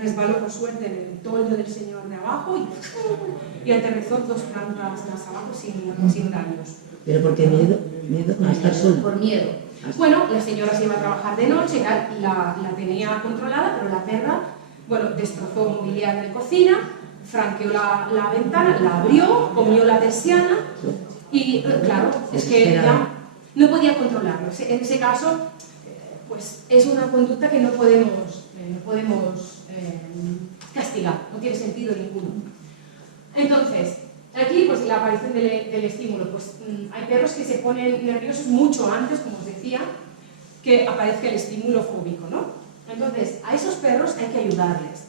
resbaló por suerte en el toldo del señor de abajo y aterrizó 2 plantas más abajo sin daños. ¿Pero por qué miedo? ¿Miedo a estar sola? Por miedo. Bueno, la señora se iba a trabajar de noche, la tenía controlada, pero la perra, bueno, destrozó mobiliario de cocina, franqueó la ventana, la abrió, comió la persiana y, claro, es que ya no podía controlarlo. En ese caso, pues es una conducta que no podemos castigar, no tiene sentido ninguno. Entonces, aquí, pues la aparición del estímulo, pues hay perros que se ponen nerviosos mucho antes, como os decía, que aparezca el estímulo fóbico, ¿no? Entonces, a esos perros hay que ayudarles.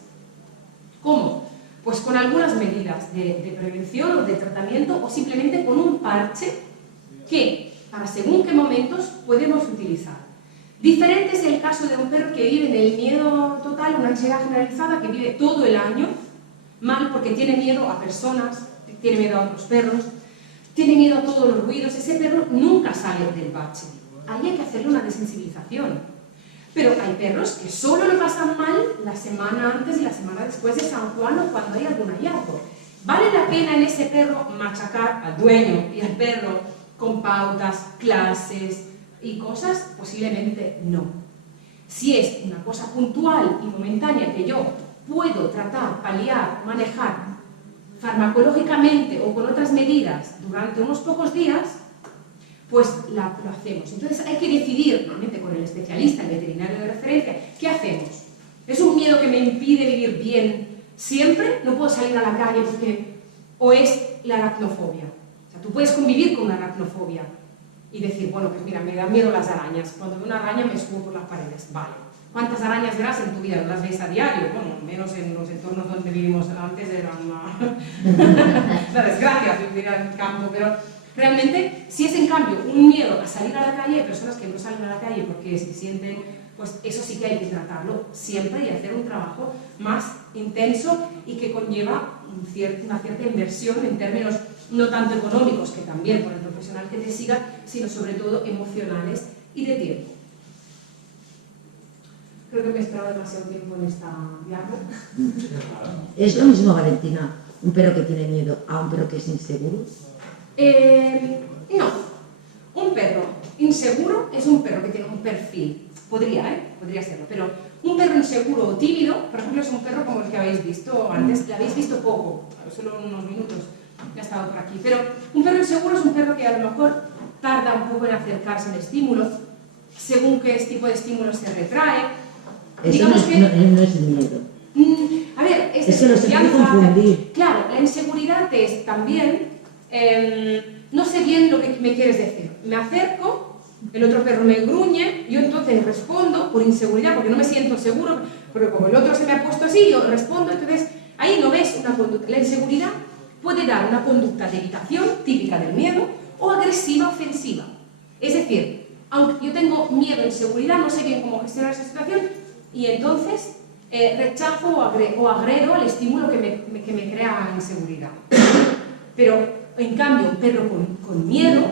¿Cómo? Pues con algunas medidas de prevención o de tratamiento o simplemente con un parche que, para según qué momentos, podemos utilizar. Diferente es el caso de un perro que vive en el miedo total, una ansiedad generalizada, que vive todo el año mal porque tiene miedo a personas, tiene miedo a otros perros, tiene miedo a todos los ruidos. Ese perro nunca sale del bache. Ahí hay que hacerle una desensibilización. Pero hay perros que solo lo pasan mal la semana antes y la semana después de San Juan o cuando hay algún hallazgo. ¿Vale la pena en ese perro machacar al dueño y al perro con pautas, clases y cosas? Posiblemente no. Si es una cosa puntual y momentánea que yo puedo tratar, paliar, manejar farmacológicamente o con otras medidas durante unos pocos días, pues lo hacemos. Entonces hay que decidir, realmente con el especialista, el veterinario de referencia, ¿qué hacemos? ¿Es un miedo que me impide vivir bien siempre? ¿No puedo salir a la calle porque...? ¿O es la aracnofobia? O sea, tú puedes convivir con una aracnofobia y decir, bueno, pues mira, me dan miedo las arañas. Cuando veo una araña me subo por las paredes. Vale. ¿Cuántas arañas verás en tu vida? ¿No las ves a diario? Bueno, menos en los entornos donde vivimos antes era una desgracia vivir en el campo, pero realmente, si es en cambio un miedo a salir a la calle, hay personas que no salen a la calle porque se sienten, pues eso sí que hay que tratarlo siempre y hacer un trabajo más intenso y que conlleva una cierta inversión en términos no tanto económicos, que también por el profesional que te siga, sino sobre todo emocionales y de tiempo. Creo que me he esperado demasiado tiempo en esta diapo. ¿Es lo mismo, Valentina, un perro que tiene miedo a un perro que es inseguro? No. Un perro inseguro es un perro que tiene un perfil. Podría serlo, pero un perro inseguro o tímido, por ejemplo, es un perro como el que habéis visto antes, le habéis visto poco, solo unos minutos, ya ha estado por aquí, pero un perro inseguro es un perro que a lo mejor tarda un poco en acercarse al estímulo, según qué tipo de estímulo se retrae. Eso no es miedo. A ver, es que lo se puede confundir. Claro, la inseguridad es también, no sé bien lo que me quieres decir, me acerco, el otro perro me gruñe, yo entonces respondo por inseguridad, porque no me siento seguro, pero como el otro se me ha puesto así, yo respondo, entonces ahí no ves una conducta. La inseguridad puede dar una conducta de evitación, típica del miedo, o agresiva, ofensiva. Es decir, aunque yo tengo miedo e inseguridad, no sé bien cómo gestionar esa situación, y entonces rechazo o agredo al estímulo que me crea inseguridad. Pero, en cambio, un perro con miedo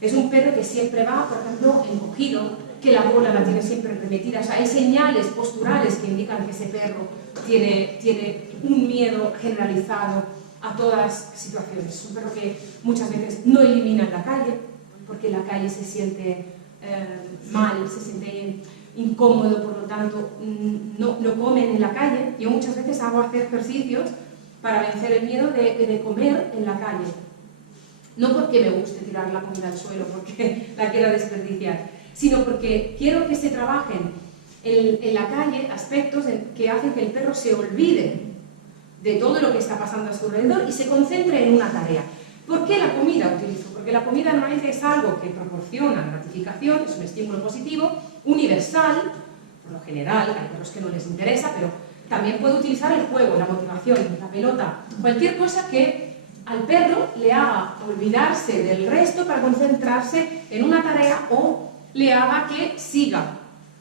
es un perro que siempre va, por ejemplo, encogido, que la bola la tiene siempre remetida. O sea, hay señales posturales que indican que ese perro tiene un miedo generalizado a todas situaciones. Es un perro que muchas veces no elimina en la calle, porque en la calle se siente mal, se siente incómodo, por lo tanto no comen en la calle. Yo muchas veces hago hacer ejercicios para vencer el miedo de comer en la calle. No porque me guste tirar la comida al suelo, porque la quiero desperdiciar, sino porque quiero que se trabajen en la calle aspectos que hacen que el perro se olvide de todo lo que está pasando a su alrededor y se concentre en una tarea. ¿Por qué la comida utilizo? Porque la comida normalmente es algo que proporciona gratificación, es un estímulo positivo, universal, por lo general, hay perros que no les interesa, pero también puedo utilizar el juego, la motivación, la pelota, cualquier cosa que al perro le haga olvidarse del resto para concentrarse en una tarea o le haga que siga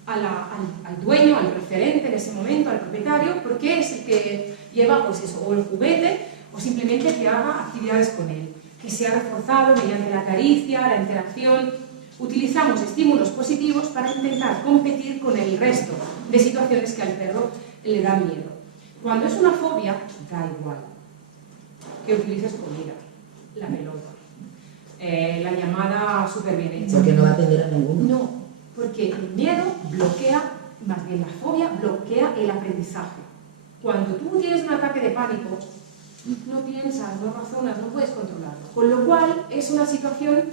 al dueño, al referente en ese momento, al propietario, porque es el que lleva pues eso, o el juguete o simplemente que haga actividades con él, que sea reforzado mediante la caricia, la interacción. Utilizamos estímulos positivos para intentar competir con el resto de situaciones que al perro le da miedo. Cuando es una fobia, da igual que utilices comida, la pelota, la llamada súper bien hecha. Porque no va a atender a ninguno. No, porque el miedo bloquea, más bien la fobia bloquea el aprendizaje. Cuando tú tienes un ataque de pánico, no piensas, no razonas, no puedes controlarlo. Con lo cual es una situación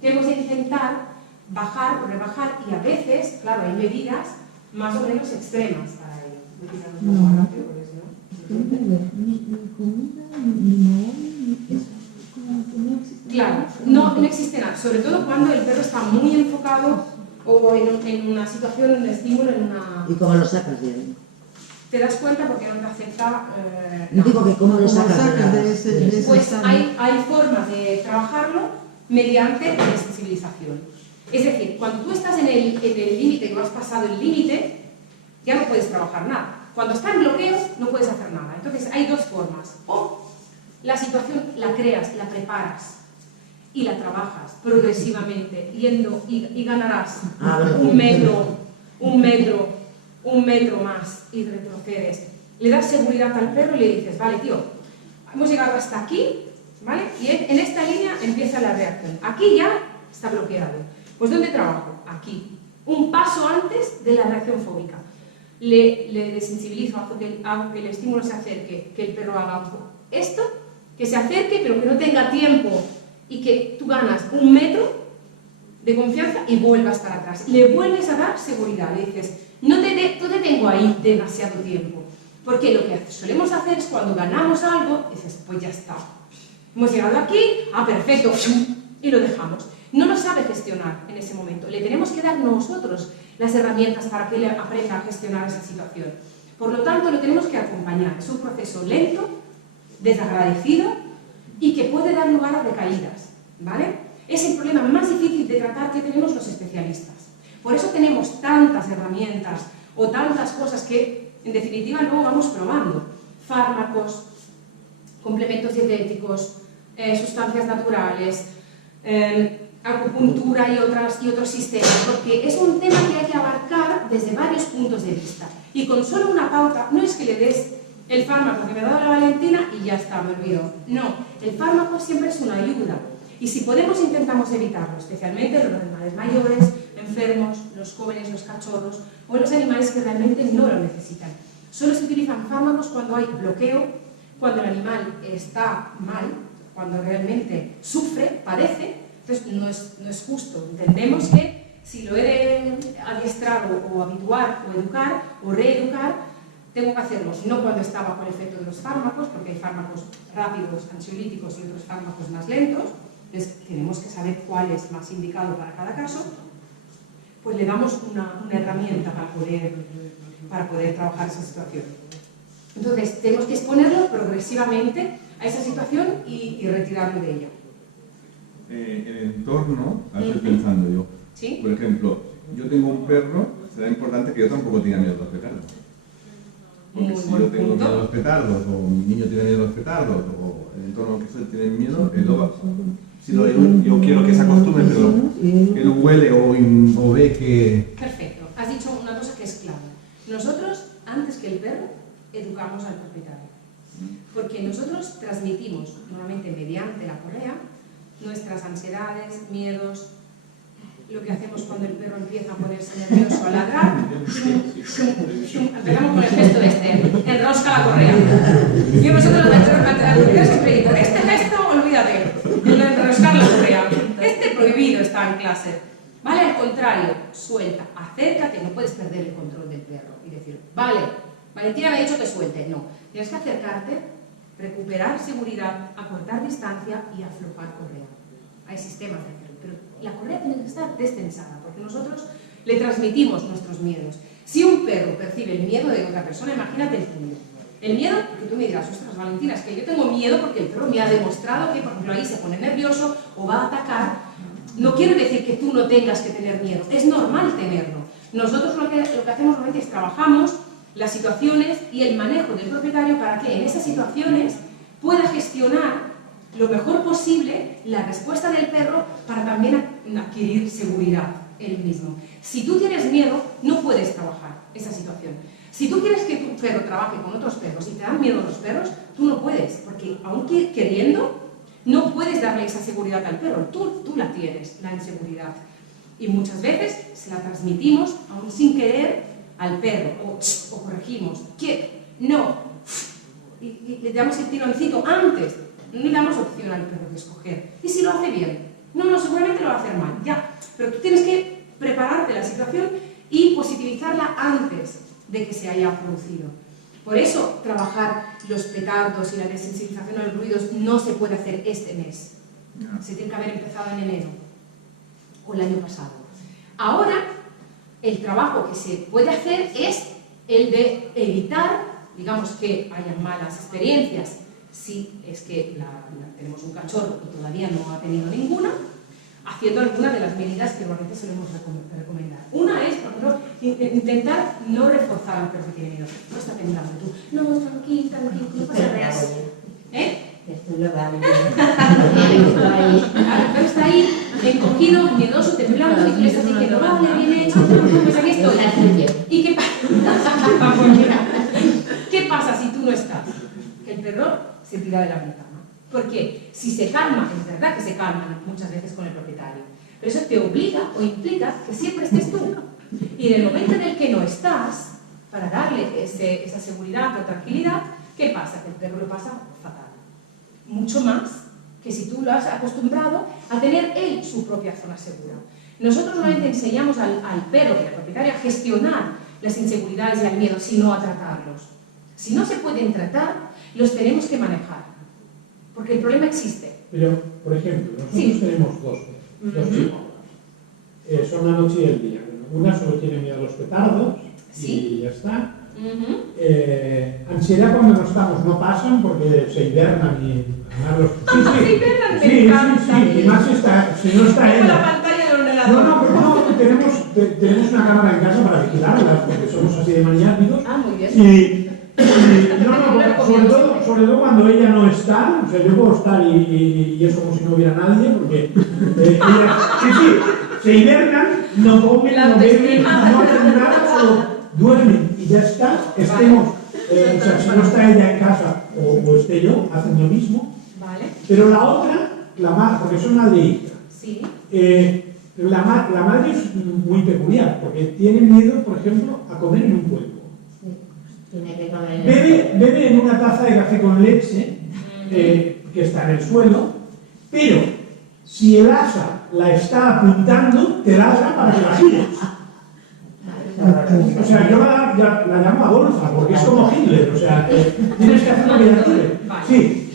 que hemos de intentar bajar o rebajar, y a veces, claro, hay medidas más o menos extremas para ello. Voy a tirar un poco más rápido, porque si no... Claro, no existe nada, sobre todo cuando el perro está muy enfocado o en una situación de estímulo, en una... ¿Y cómo lo sacas de ahí? ¿Te das cuenta porque no te acepta? No digo que cómo lo sacas de ese pues estado. hay formas de trabajarlo mediante la sensibilización. Es decir, cuando tú estás en el límite, que no has pasado el límite, ya no puedes trabajar nada. Cuando está en bloqueo, no puedes hacer nada. Entonces hay dos formas. O la situación la creas, la preparas y la trabajas progresivamente, yendo y ganarás un metro más y retrocedes. Le das seguridad al perro y le dices, vale, tío, hemos llegado hasta aquí, ¿vale? Y en esta línea empieza la reacción. Aquí ya está bloqueado. Pues ¿dónde trabajo? Aquí. Un paso antes de la reacción fóbica. Le desensibilizo, hago que el estímulo se acerque, que el perro haga esto, que se acerque pero que no tenga tiempo, y que tú ganas un metro de confianza y vuelvas para atrás. Le vuelves a dar seguridad, le dices, no te tengo ahí demasiado tiempo. Porque lo que solemos hacer es cuando ganamos algo, dices, pues ya está. Hemos llegado aquí, perfecto, y lo dejamos. No lo sabe gestionar en ese momento. Le tenemos que dar nosotros las herramientas para que él aprenda a gestionar esa situación. Por lo tanto, lo tenemos que acompañar. Es un proceso lento, desagradecido y que puede dar lugar a recaídas, ¿vale? Es el problema más difícil de tratar que tenemos los especialistas. Por eso tenemos tantas herramientas o tantas cosas que, en definitiva, luego vamos probando. Fármacos, complementos dietéticos, sustancias naturales, acupuntura y otros sistemas, porque es un tema que hay que abarcar desde varios puntos de vista. Y con solo una pauta, no es que le des el fármaco que me ha dado la Valentina y ya está, me olvido. No, el fármaco siempre es una ayuda. Y si podemos, intentamos evitarlo, especialmente en los animales mayores, enfermos, los jóvenes, los cachorros o en los animales que realmente no lo necesitan. Solo se utilizan fármacos cuando hay bloqueo, cuando el animal está mal, cuando realmente sufre, padece. Entonces no es justo. Entendemos que si lo he de adiestrar o habituar o educar o reeducar, tengo que hacerlo no cuando está bajo el efecto de los fármacos, porque hay fármacos rápidos, ansiolíticos y otros fármacos más lentos. Entonces tenemos que saber cuál es más indicado para cada caso. Pues le damos una herramienta para poder trabajar esa situación. Entonces tenemos que exponerlo progresivamente a esa situación y retirarlo de ella. El entorno, estoy pensando yo. ¿Sí? Por ejemplo, yo tengo un perro, será importante que yo tampoco tenga miedo a los petardos. Porque si yo tengo miedo a los petardos, o mi niño tiene miedo a los petardos, o el entorno que se tiene miedo, yo quiero que se acostumbre, pero él huele o ve que... Perfecto. Has dicho una cosa que es clave. Nosotros, antes que el perro, educamos al propietario. Porque nosotros transmitimos, normalmente mediante la correa, nuestras ansiedades, miedos, lo que hacemos cuando el perro empieza a ponerse nervioso, a ladrar. Empezamos con el gesto enrosca la correa. Y vosotros este gesto, olvídate, el de enroscar la correa. Este prohibido está en clase. Vale, al contrario, suelta, acércate, no puedes perder el control del perro y decir, vale, Valentina me ha dicho que suelte. No, tienes que acercarte, recuperar seguridad, acortar distancia y aflojar correa. Hay sistemas de hacerlo, pero la correa tiene que estar destensada, porque nosotros le transmitimos nuestros miedos. Si un perro percibe el miedo de otra persona, imagínate el tuyo. El miedo, que tú me dirás, ostras, Valentina, es que yo tengo miedo porque el perro me ha demostrado que, por ejemplo, ahí se pone nervioso o va a atacar. No quiero decir que tú no tengas que tener miedo, es normal tenerlo. Nosotros lo que hacemos normalmente es trabajamos las situaciones y el manejo del propietario para que en esas situaciones pueda gestionar lo mejor posible la respuesta del perro para también adquirir seguridad él mismo. Si tú tienes miedo, no puedes trabajar esa situación. Si tú quieres que tu perro trabaje con otros perros y te dan miedo los perros, tú no puedes, porque aunque queriendo, no puedes darle esa seguridad al perro. Tú la tienes, la inseguridad. Y muchas veces se la transmitimos, aún sin querer, al perro, o corregimos, quieto, no, y le damos el tironcito antes, no le damos opción al perro de escoger. ¿Y si lo hace bien? No, seguramente lo va a hacer mal, ya, pero tú tienes que prepararte la situación y positivizarla antes de que se haya producido. Por eso, trabajar los petardos y la desensibilización a los ruidos no se puede hacer este mes. Se tiene que haber empezado en enero o el año pasado. Ahora, el trabajo que se puede hacer es el de evitar, digamos, que haya malas experiencias. Si es que tenemos un cachorro y todavía no ha tenido ninguna, haciendo algunas de las medidas que normalmente solemos recomendar. Una es, por ejemplo, intentar no reforzar al perro que tiene miedo. No está temblando tú. No, tranquilo, no pasa nada. Estoy logrando. El perro está ahí, encogido, miedoso, temblando, y tú le estás diciendo, vale, bien hecho, pues aquí estoy. ¿Y qué pasa? ¿Qué pasa si tú no estás? Que el perro se tira de la ventana. Porque si se calma, es verdad que se calman muchas veces con el propietario, pero eso te obliga o implica que siempre estés tú. Y en el momento en el que no estás, para darle esa seguridad o tranquilidad, ¿qué pasa? Que el perro lo pasa fatal. Mucho más que si tú lo has acostumbrado a tener él su propia zona segura. Nosotros normalmente enseñamos al perro y al propietario a gestionar las inseguridades y el miedo, sino a tratarlos. Si no se pueden tratar, los tenemos que manejar. Porque el problema existe. Pero, por ejemplo, nosotros tenemos dos chihuahuas. Son la noche y el día. Una solo tiene miedo a los petardos y ya está. Ansiedad cuando no estamos no pasan porque se hibernan y... Se hibernan, me encanta. Sí, y más si no está ella. La pantalla del ordenador. No, tenemos una cámara en casa para vigilarlas porque somos así de maniáticos. Muy bien. Sobre todo cuando ella no está, o sea, yo puedo estar y es como si no hubiera nadie, porque ella, se hibernan, no comen, no beben, no hacen nada, solo duermen y ya está, estemos, o sea, si no está ella en casa o esté yo, hacen lo mismo. Vale. Pero la otra, porque son madre e hija. Sí. La madre es muy peculiar, porque tiene miedo, por ejemplo, a comer en un cuenco. Bebe en una taza de café con leche que está en el suelo, pero si el asa la está apuntando, te ladra para que la sigas. O sea, yo la llamo Adolfa, porque es como Hitler, o sea, tienes que hacer lo que ella quiere. Sí,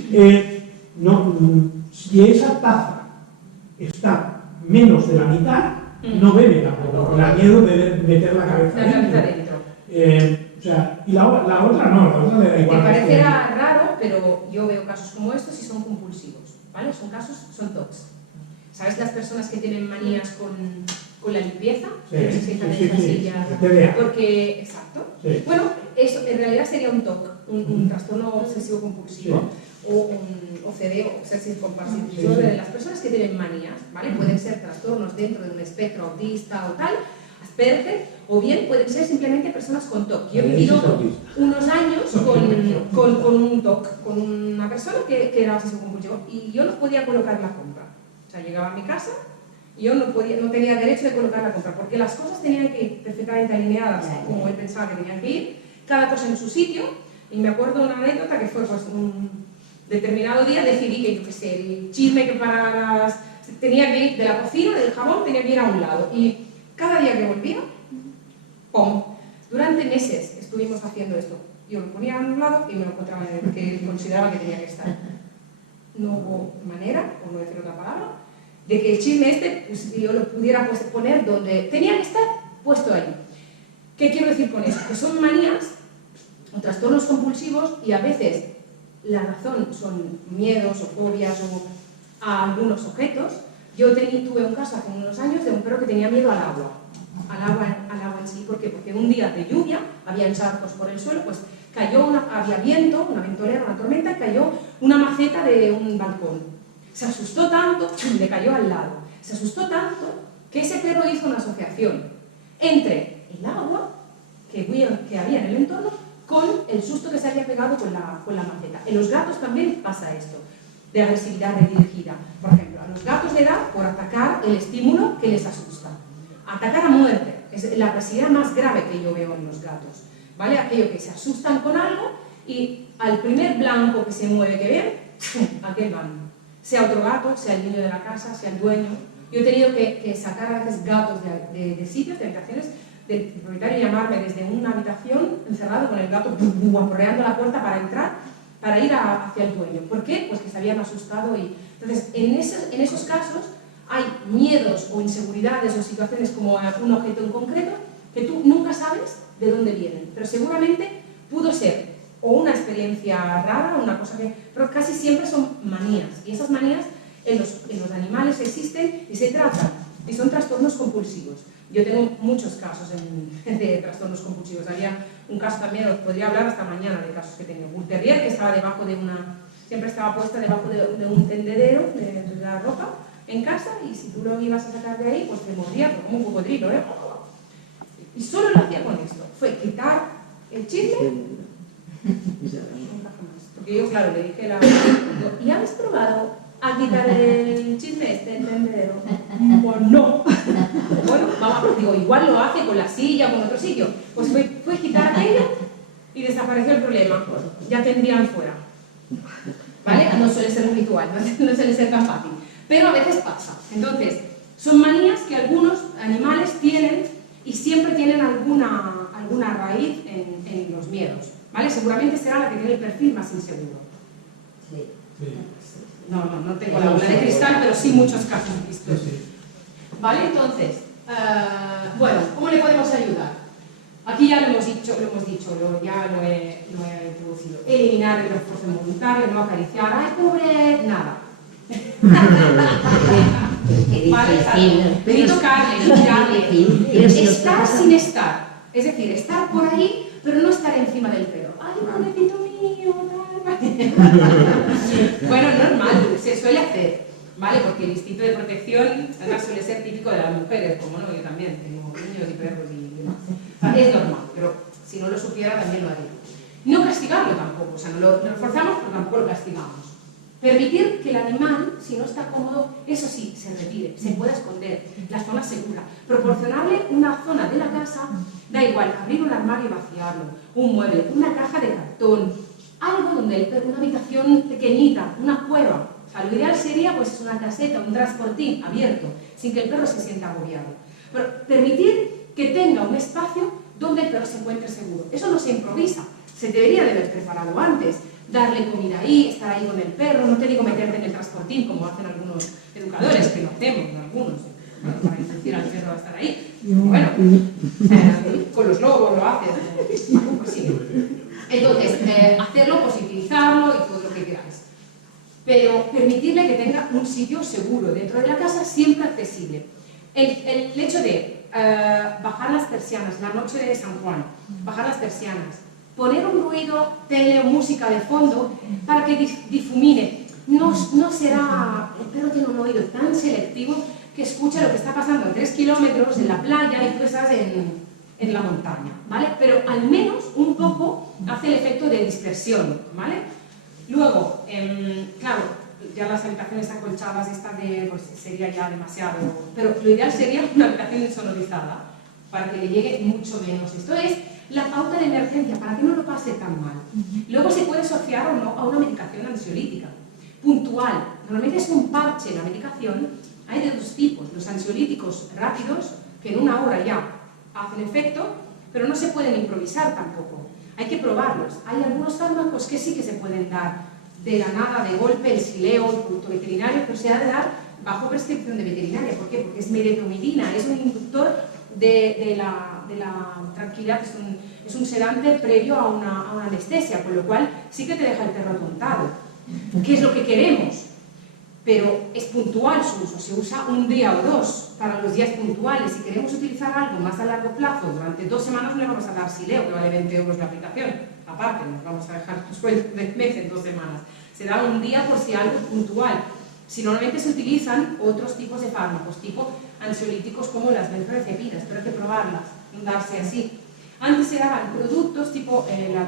si esa taza está menos de la mitad, no bebe tampoco, porque da miedo de meter la cabeza dentro. O sea, y la otra no, la otra le da igual. Te parecerá raro, pero yo veo casos como estos y son compulsivos, ¿vale? Son TOCs. ¿Sabes las personas que tienen manías con la limpieza? Sí. Porque, exacto. Sí. Bueno, eso en realidad sería un TOC, un trastorno obsesivo compulsivo, o un OCD, Obsessive Compulsive Disorder. Las personas que tienen manías, ¿vale? Pueden ser trastornos dentro de un espectro autista o tal, Asperger, o bien pueden ser simplemente personas con TOC. Yo he vivido unos años con un TOC, con una persona que era obsesivo compulsivo, y yo no podía colocar la compra. O sea, llegaba a mi casa y yo no tenía derecho de colocar la compra, porque las cosas tenían que ir perfectamente alineadas como él pensaba que tenían que ir, cada cosa en su sitio. Y me acuerdo una anécdota que fue, pues, un determinado día decidí que, yo qué sé, el chisme que tenía que ir de la cocina, del jabón, tenía que ir a un lado. Y cada día que volvía, ¡pum! Durante meses estuvimos haciendo esto. Yo lo ponía a un lado y me lo encontraba en el que consideraba que tenía que estar. No hubo manera, por no decir otra palabra, de que el chisme pues, yo lo pudiera poner donde tenía que estar puesto ahí. ¿Qué quiero decir con eso? Que son manías o trastornos compulsivos y a veces la razón son miedos o fobias o a algunos objetos. Yo tuve un caso hace unos años de un perro que tenía miedo al agua en así. ¿Por qué? Porque un día de lluvia, había charcos por el suelo, pues había viento, una ventolera, una tormenta, cayó una maceta de un balcón. Se asustó tanto, le cayó al lado. Se asustó tanto que ese perro hizo una asociación entre el agua que había en el entorno con el susto que se había pegado con la maceta. En los gatos también pasa esto, de agresividad redirigida. Por ejemplo, a los gatos le da por atacar el estímulo que les asusta. Atacar a muerte es la agresividad más grave que yo veo en los gatos, ¿vale? Aquello que se asustan con algo y al primer blanco que se mueve que ven, aquel van. Sea otro gato, sea el niño de la casa, sea el dueño. Yo he tenido que sacar a veces gatos de sitios, de habitaciones, del propietario llamarme desde una habitación encerrado con el gato aporreando la puerta para entrar, para ir hacia el dueño. ¿Por qué? Pues que se habían asustado y... Entonces, en esos casos hay miedos o inseguridades o situaciones como un objeto en concreto que tú nunca sabes de dónde vienen, pero seguramente pudo ser o una experiencia rara, una cosa que... pero casi siempre son manías, y esas manías en los animales existen y se tratan, y son trastornos compulsivos. Yo tengo muchos casos de trastornos compulsivos. Había un caso también, os podría hablar hasta mañana de casos que tengo. Un terrier que estaba debajo de siempre estaba puesta debajo de un tendedero de la ropa en casa, y si tú lo ibas a sacar de ahí, pues te mordía como un cocodrilo, ¿eh? Y solo lo hacía con esto, fue quitar el chisme. Porque yo, claro, le dije ¿y habéis probado a quitar el chisme del tendedero? Pues no. Bueno, vamos, digo, igual lo hace con la silla o con otro sitio. Pues fue quitar aquello y desapareció el problema. Ya tendrían fuera. ¿Vale? No suele ser un ritual, no suele ser tan fácil. Pero a veces pasa. Entonces, son manías que algunos animales tienen y siempre tienen alguna raíz en los miedos. ¿Vale? Seguramente será la que tiene el perfil más inseguro. Sí. No tengo la bola de cristal, pero sí muchos casos vistos. ¿Vale? Entonces, bueno, ¿cómo le podemos ayudar? Aquí ya lo hemos dicho, ya lo he introducido. Eliminar el refuerzo involuntario, no acariciar, ¡ay, pobre! Nada. Vale, ni tocarle, ni tirarle. Estar sin estar. Es decir, estar por ahí, pero no estar encima del perro. ¡Ay, pobrecito mío! Bueno, normal, se suele hacer, ¿vale? Porque el instinto de protección además suele ser típico de las mujeres, como no, yo también tengo niños y perros y demás. Es normal, pero si no lo supiera también lo haría. No castigarlo tampoco, o sea, no lo forzamos, pero tampoco lo castigamos. Permitir que el animal, si no está cómodo, eso sí, se retire, se pueda esconder, la zona segura. Proporcionarle una zona de la casa, da igual, abrir un armario y vaciarlo, un mueble, una caja de cartón, algo donde el perro, una habitación pequeñita, una cueva. O sea, lo ideal sería pues una caseta, un transportín abierto, sin que el perro se sienta agobiado. Pero permitir que tenga un espacio donde el perro se encuentre seguro. Eso no se improvisa, se debería de haber preparado antes. Darle comida ahí, estar ahí con el perro, no te digo meterte en el transportín como hacen algunos educadores, que lo hacemos, algunos, para inducir al perro a estar ahí. Bueno, con los lobos lo haces, pues sí. Entonces, hacerlo, positivizarlo y todo lo que queráis. Pero permitirle que tenga un sitio seguro dentro de la casa, siempre accesible. El hecho de bajar las persianas, la noche de San Juan, bajar las persianas, poner un ruido, tele o música de fondo para que difumine. No será... El perro tiene un oído tan selectivo que escucha lo que está pasando a 3 kilómetros en la playa y tú estás en la montaña, ¿vale? Pero al menos un poco hace el efecto de dispersión, ¿vale? Luego, claro, ya las habitaciones acolchadas pues sería ya demasiado, pero lo ideal sería una habitación insonorizada para que le llegue mucho menos. Esto es la pauta de emergencia, para que no lo pase tan mal. Luego se puede asociar o no a una medicación ansiolítica, puntual. Normalmente es un parche. La medicación hay de dos tipos, los ansiolíticos rápidos, que en una hora ya hacen efecto, pero no se pueden improvisar tampoco. Hay que probarlos. Hay algunos fármacos que sí que se pueden dar de la nada, de golpe, el sileo, el producto veterinario, pero se ha de dar bajo prescripción de veterinaria. ¿Por qué? Porque es medetomidina, es un inductor de la tranquilidad, es un sedante previo a una anestesia, con lo cual sí que te deja el perro atontado. ¿Qué es lo que queremos? pero es puntual su uso, se usa un día o dos para los días puntuales. Si queremos utilizar algo más a largo plazo, durante 2 semanas no le vamos a dar Sileo, que vale 20 € la aplicación. Aparte, nos vamos a dejar tu sueldo de mes en 2 semanas. Se da un día por si algo es puntual. Si normalmente se utilizan otros tipos de fármacos, tipo ansiolíticos como las benzodiazepinas, pero hay que probarlas, no darse así. Antes se daban productos tipo la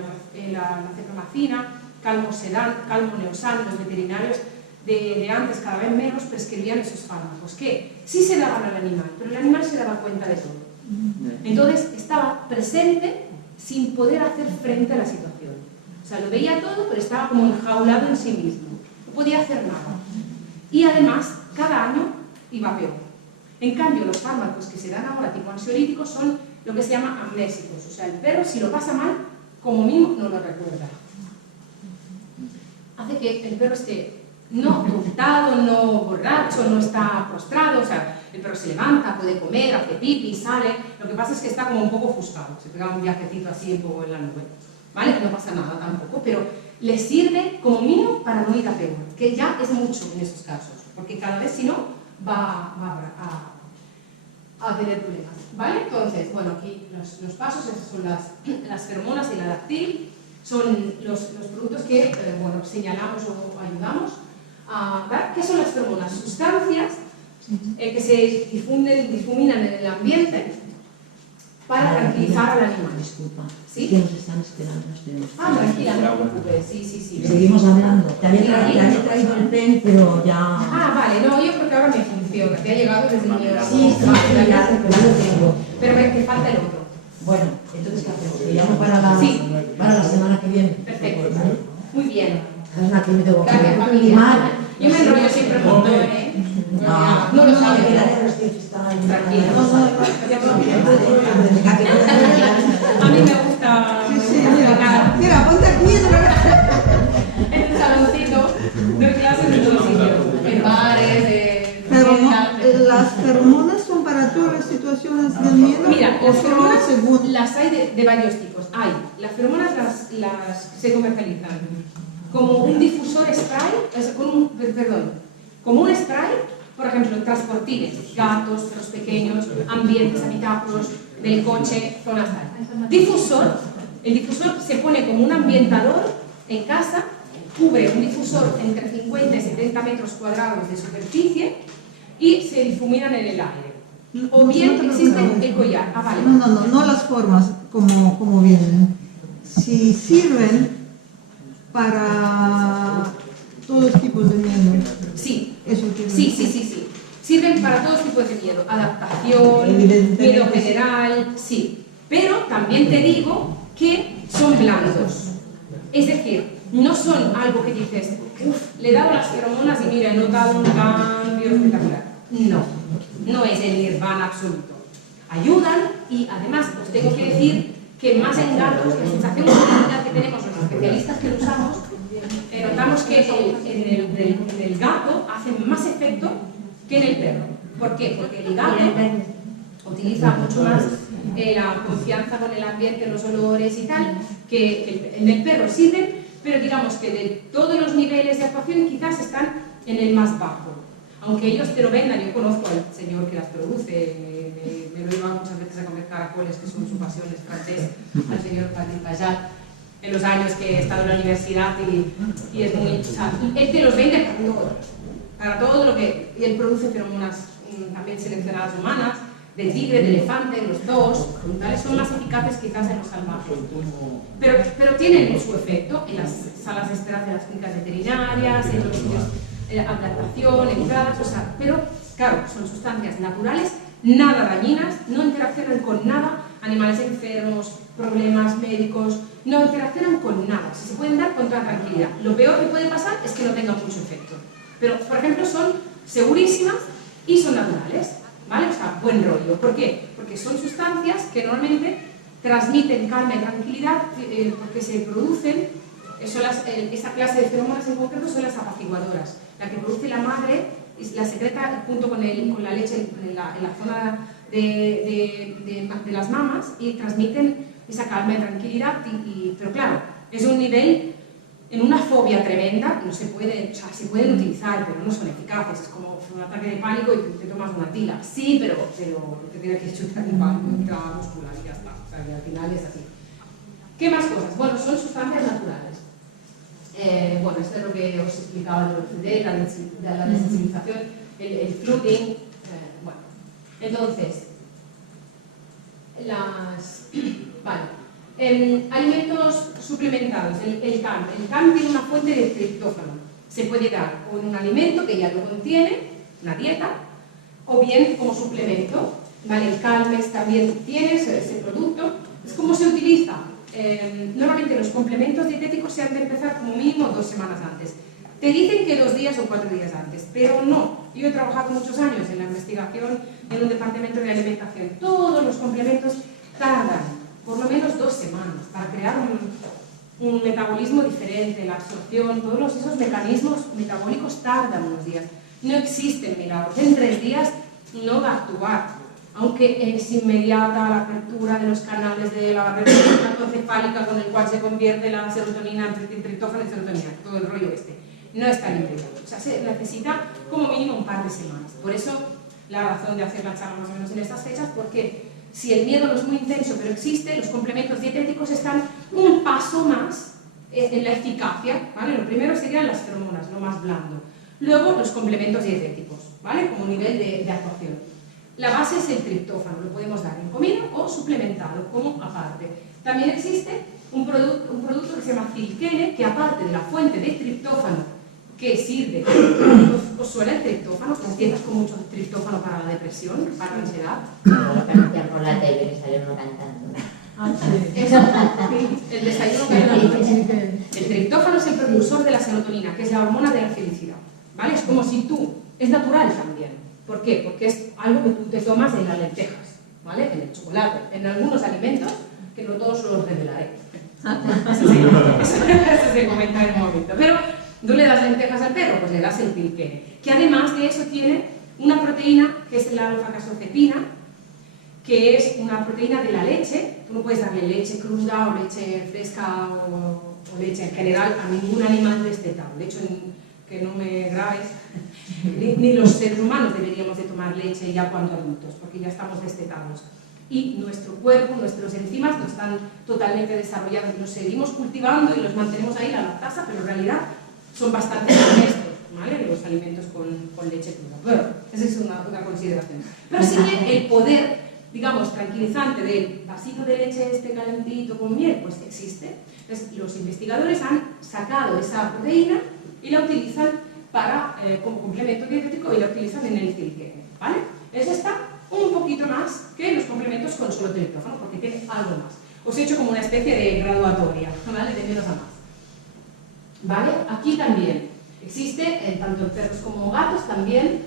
cepromacina, calmosedan, calmoneosan. Los veterinarios de antes cada vez menos prescribían esos fármacos, que sí se daban al animal, pero el animal se daba cuenta de todo. Entonces estaba presente sin poder hacer frente a la situación. O sea, lo veía todo, pero estaba como enjaulado en sí mismo. No podía hacer nada. Y además, cada año iba peor. En cambio, los fármacos que se dan ahora, tipo ansiolíticos, son lo que se llama amnésicos. O sea, el perro, si lo pasa mal, como mínimo no lo recuerda. Hace que el perro esté no vomitado, no borracho, no está prostrado. O sea, el perro se levanta, puede comer, hace pipi, sale. Lo que pasa es que está como un poco ofuscado. Se pega un viajecito así un poco en la nube. ¿Vale? No pasa nada tampoco, pero le sirve como mínimo para no ir a peor, que ya es mucho en esos casos, porque cada vez si no va a tener problemas. ¿Vale? Entonces, bueno, aquí los pasos, esas son las feromonas y la lactil, son los productos que bueno, señalamos o ayudamos a dar. ¿Qué son las feromonas? Sustancias que se difuminan en el ambiente para tranquilizar al animal. Disculpa, ¿Sí? que nos están esperando, nos tenemos que ir. Tranquila, no te preocupes, sí. Seguimos hablando. Te había traído el pen, pero ya... Vale, no, yo creo que ahora me funciona, te ha llegado desde mi hora. Sí, vale, ya lo tengo. Pero me falta el otro. Bueno, entonces, ¿qué hacemos? ¿Te llamo para la semana que viene? Perfecto. ¿Vale? Muy bien. Casna, que me tengo que Gracias, ir. familia. Mal. Yo me enrollo siempre un montón, ¿eh? No lo sabes. Tranquilo. A mí me gusta. Mira, ponte aquí. En un saloncito, doy clases en todos sitios. En bares, Pero no, en las feromonas son para todas las situaciones del miedo. Mira, ¿O las solo feromonas según? las hay de varios tipos. Hay, las feromonas las se comercializan como un difusor spray, como un spray, por ejemplo, en transportines, gatos, perros pequeños, ambientes, habitáculos del coche, zonas tal. Difusor, el difusor se pone como un ambientador en casa, cubre un difusor entre 50 y 70 metros cuadrados de superficie y se difuminan en el aire. O bien existe el collar. Vale. No las formas como vienen. Si sirven para todos tipos de miedo. Sí. Eso quiero Sí. decir. Sirven para todos tipos de miedo. Adaptación, miedo general, sí. Pero también te digo que son blandos. Es decir, no son algo que dices, le he dado las feromonas y mira, he notado un cambio espectacular. No es el nirvana absoluto. Ayudan y además os tengo que decir que más en gatos, la sensación que tenemos los especialistas que lo usamos, notamos que en el gato hace más efecto que en el perro. ¿Por qué? Porque el gato utiliza mucho más la confianza con el ambiente, los olores y tal, que en el perro sirven, pero digamos que de todos los niveles de actuación quizás están en el más bajo. Aunque ellos te lo vendan, yo conozco al señor que las produce, me lo lleva muchas veces a comer caracoles, que son su pasión, es francés, al señor Patrick Pajat, en los años que he estado en la universidad y es muy... O sea, él te los vende para todo lo que... Y él produce feromonas también seleccionadas humanas, de tigre, de elefante, los dos, ¿vale? Son más eficaces quizás en los salvajes. Pero tienen su efecto en las salas de espera de las clínicas veterinarias, en los sitios de adaptación, entradas, o sea, pero claro, son sustancias naturales, nada dañinas, no interaccionan con nada, animales enfermos, problemas médicos, no interaccionan con nada, se pueden dar con toda tranquilidad. Lo peor que puede pasar es que no tengan mucho efecto. Pero, por ejemplo, son segurísimas y son naturales, ¿vale? O sea, buen rollo. ¿Por qué? Porque son sustancias que normalmente transmiten calma y tranquilidad porque se producen, esta clase de feromonas en concreto son las apaciguadoras. La que produce la madre la secreta junto con la leche en la zona de las mamas y transmiten esa calma y tranquilidad, pero claro, es un nivel en una fobia tremenda, no se pueden, o sea, se pueden utilizar, pero no son eficaces. Es como un ataque de pánico y te tomas una tila. Sí, pero te tienes que chutar un pánico intramuscular y ya está. O sea, que al final es así. ¿Qué más cosas? Bueno, son sustancias naturales. Bueno, esto es lo que os explicaba de la desensibilización, el flooding. Bueno, entonces, alimentos suplementados, el CAM. El CAM tiene una fuente de triptófano. Se puede dar con un alimento que ya lo contiene, una dieta, o bien como suplemento. ¿Vale? El Calmex también tiene ese producto. Es como se utiliza. Normalmente los complementos dietéticos se han de empezar como mínimo 2 semanas antes. Te dicen que 2 días o 4 días antes, pero no. Yo he trabajado muchos años en la investigación en un departamento de alimentación. Todos los complementos tardan por lo menos 2 semanas para crear un metabolismo diferente, la absorción, todos esos mecanismos metabólicos tardan unos días. No existen milagros. En 3 días no va a actuar. Aunque es inmediata la apertura de los canales de la barrera encefálica con el cual se convierte la serotonina en triptófano y serotonina, todo el rollo este. No es tan inmediato. O sea, se necesita como mínimo un par de semanas. Por eso la razón de hacer la charla más o menos en estas fechas, porque si el miedo no es muy intenso pero existe, los complementos dietéticos están un paso más en la eficacia, ¿vale? Lo primero serían las feromonas, lo más blando. Luego los complementos dietéticos, ¿vale? Como nivel de actuación. La base es el triptófano, lo podemos dar en comida o suplementado, como aparte. También existe un producto que se llama Cilkene, que aparte de la fuente de triptófano que sirve, ¿os suena el triptófano? ¿Entiendes con mucho triptófano para la depresión, para la ansiedad? Lo que anuncian por la tele, que sale uno cantando. El desayuno que hay en la noche. El triptófano es el precursor de la serotonina, que es la hormona de la felicidad, ¿vale? Es como si es natural también. ¿Por qué? Porque es algo que tú te tomas en las lentejas, ¿vale? En el chocolate, en algunos alimentos, que no todos los revelaré. Eso se comenta en un momento. Pero tú le das lentejas al perro, pues le das el Cilkene, que además de eso tiene una proteína que es la alfa-casozepina, que es una proteína de la leche. Tú no puedes darle leche cruda o leche fresca o leche en general a ningún animal destetado. De hecho, que no me grabes, ni los seres humanos deberíamos de tomar leche ya cuando adultos, porque ya estamos destetados. Y nuestro cuerpo, nuestros enzimas no están totalmente desarrollados. Los seguimos cultivando y los mantenemos ahí, la lactasa, pero en realidad son bastante honestos, ¿vale? Los alimentos con leche cruda. Bueno, esa es una consideración. Pero sí que el poder, digamos, tranquilizante del vasito de leche este calentito con miel, pues existe. Entonces, los investigadores han sacado esa proteína y la utilizan como complemento dietético y la utilizan en el Cilkene, ¿vale? Eso está un poquito más que los complementos con solo triptófano, porque tiene algo más. Os he hecho como una especie de graduatoria, ¿vale? De menos a más. ¿Vale? Aquí también existe, tanto en perros como gatos también,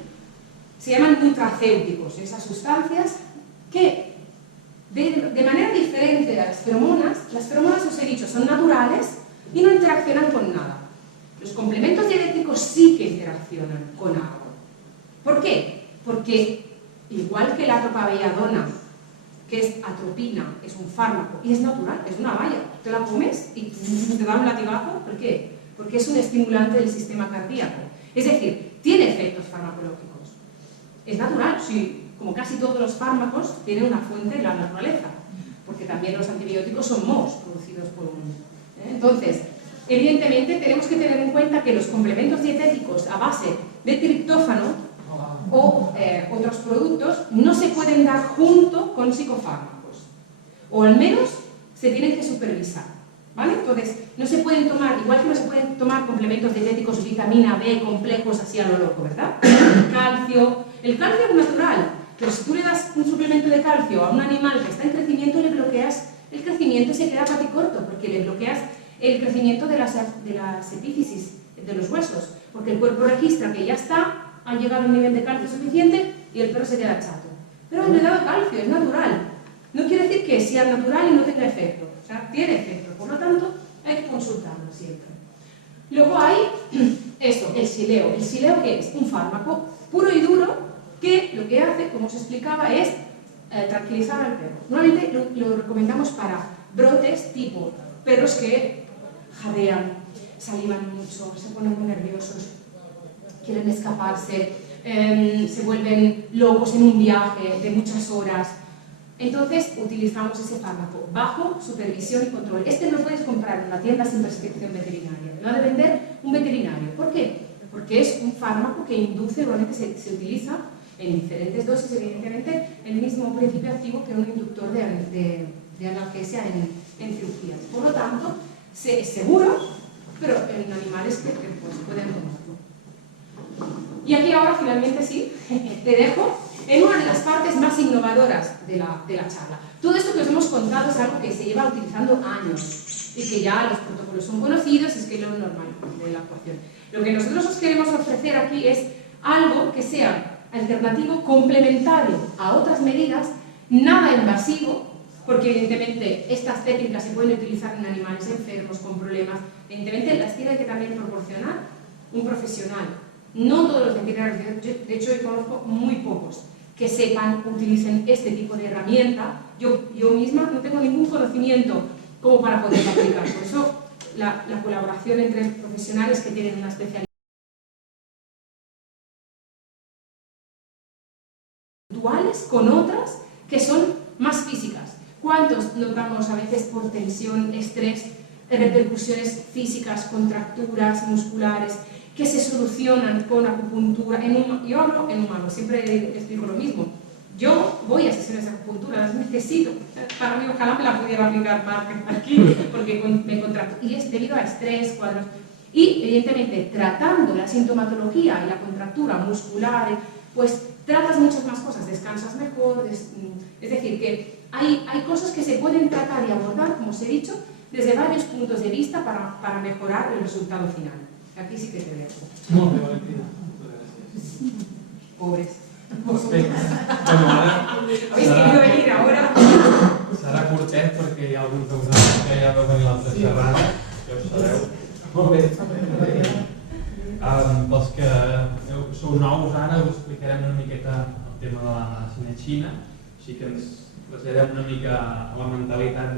se llaman nutracéuticos, esas sustancias que de manera diferente a las feromonas os he dicho, son naturales y no interaccionan con nada. Los complementos dietéticos sí que interaccionan con algo. ¿Por qué? Porque igual que la atropabelladona, que es atropina, es un fármaco y es natural, es una valla, te la comes y te da un latigazo. ¿Por qué? Porque es un estimulante del sistema cardíaco. Es decir, tiene efectos farmacológicos. Es natural, sí, como casi todos los fármacos tienen una fuente en la naturaleza, porque también los antibióticos son mohos producidos por un... Entonces, evidentemente tenemos que tener en cuenta que los complementos dietéticos a base de triptófano o otros productos no se pueden dar junto con psicofármacos, o al menos se tienen que supervisar, ¿vale? Entonces, no se pueden tomar, igual que no se pueden tomar complementos dietéticos, vitamina B, complejos así a lo loco, ¿verdad? El calcio es natural, pero si tú le das un suplemento de calcio a un animal que está en crecimiento, le bloqueas el crecimiento y se queda paticorto, porque le bloqueas el crecimiento de las epífisis de los huesos, porque el cuerpo registra que ya ha llegado al nivel de calcio suficiente y el perro se queda chato. Pero le he dado calcio, es natural. No quiere decir que sea natural y no tenga efecto. O sea, tiene efecto. Por lo tanto, hay que consultarlo siempre. Luego hay esto, el sileo. ¿El sileo qué es? Un fármaco puro y duro que lo que hace, como os explicaba, es tranquilizar al perro. Normalmente lo recomendamos para brotes tipo perros que jadean, salivan mucho, se ponen muy nerviosos, quieren escaparse, se vuelven locos en un viaje de muchas horas. Entonces utilizamos ese fármaco bajo supervisión y control. Este no lo puedes comprar en una tienda sin prescripción veterinaria, lo ha de vender un veterinario. ¿Por qué? Porque es un fármaco que induce, normalmente se utiliza en diferentes dosis, evidentemente, el mismo principio activo que un inductor de analgesia en cirugías. Por lo tanto, es seguro, pero en animales que pues, pueden tomarlo. Y aquí ahora, finalmente, sí, te dejo en una de las partes más innovadoras de la charla. Todo esto que os hemos contado es algo que se lleva utilizando años y que ya los protocolos son conocidos y es que es lo normal de la actuación. Lo que nosotros os queremos ofrecer aquí es algo que sea alternativo, complementario a otras medidas, nada invasivo, porque evidentemente estas técnicas se pueden utilizar en animales enfermos, con problemas. Evidentemente las tiene que también proporcionar un profesional. No todos los veterinarios, de hecho yo conozco muy pocos que sepan, utilicen este tipo de herramienta. Yo misma no tengo ningún conocimiento como para poderla aplicar. Por eso la colaboración entre profesionales que tienen una especialidad con otras que son más físicas. ¿Cuántos notamos a veces por tensión, estrés, repercusiones físicas, contracturas musculares, que se solucionan con acupuntura? Yo hablo en humano, siempre explico lo mismo. Yo voy a sesiones de acupuntura, las necesito. Para mí, ojalá me la pudiera aplicar aquí, porque me contracto. Y es debido a estrés, cuadros. Y, evidentemente, tratando la sintomatología y la contractura muscular, pues tratas muchas más cosas, descansas mejor, es decir, que hay cosas que se pueden tratar y abordar, como os he dicho, desde varios puntos de vista para mejorar el resultado final. Aquí sí que te dejo. Molt bé, Valentina. Pobres. Perfecte. Bueno, ara... Habéis querido venir ahora. Serà curtet perquè hi ha alguns de vosaltres que ja veu venir l'altra xerrada, ja ho sabeu. Molt bé. Pels que sou nous ara us explicarem una miqueta el tema de la medicina xina, així que ens traslladem una mica a la mentalitat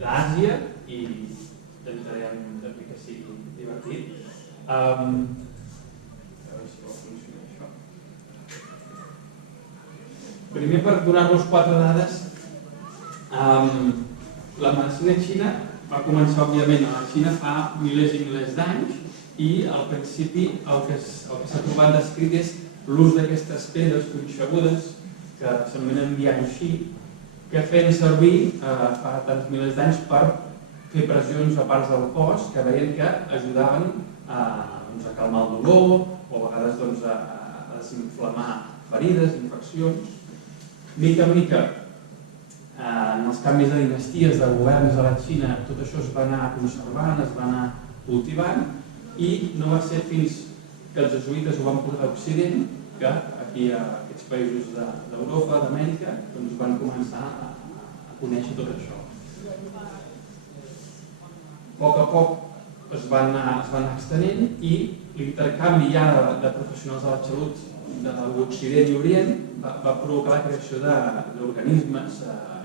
d'Àsia i intentarem també que sigui divertit. A veure si pot funcionar això. Primer, per donar-vos 4 dades, la medicina xina va començar, òbviament, a la Xina fa milers i milers d'anys i al principi el que s'ha trobat descrit és l'ús d'aquestes pedres punxegudes que s'anomenen Bianxi, que feien servir fa tants milers d'anys per fer pressions a parts del cos que veien que ajudaven a calmar el dolor o a vegades a desinflamar ferides, infeccions. Mica en mica, en els canvis de dinasties de governs a la Xina, tot això es va anar conservant, es va anar cultivant i no va ser fins que els jesuïtes ho van portar a Occident que aquí a aquests països d'Europa, d'Amèrica, van començar a conèixer tot això. A poc es van anar extenent i l'intercanvi ja de professionals de la salut de l'Occident i Orient va provocar la creació d'organismes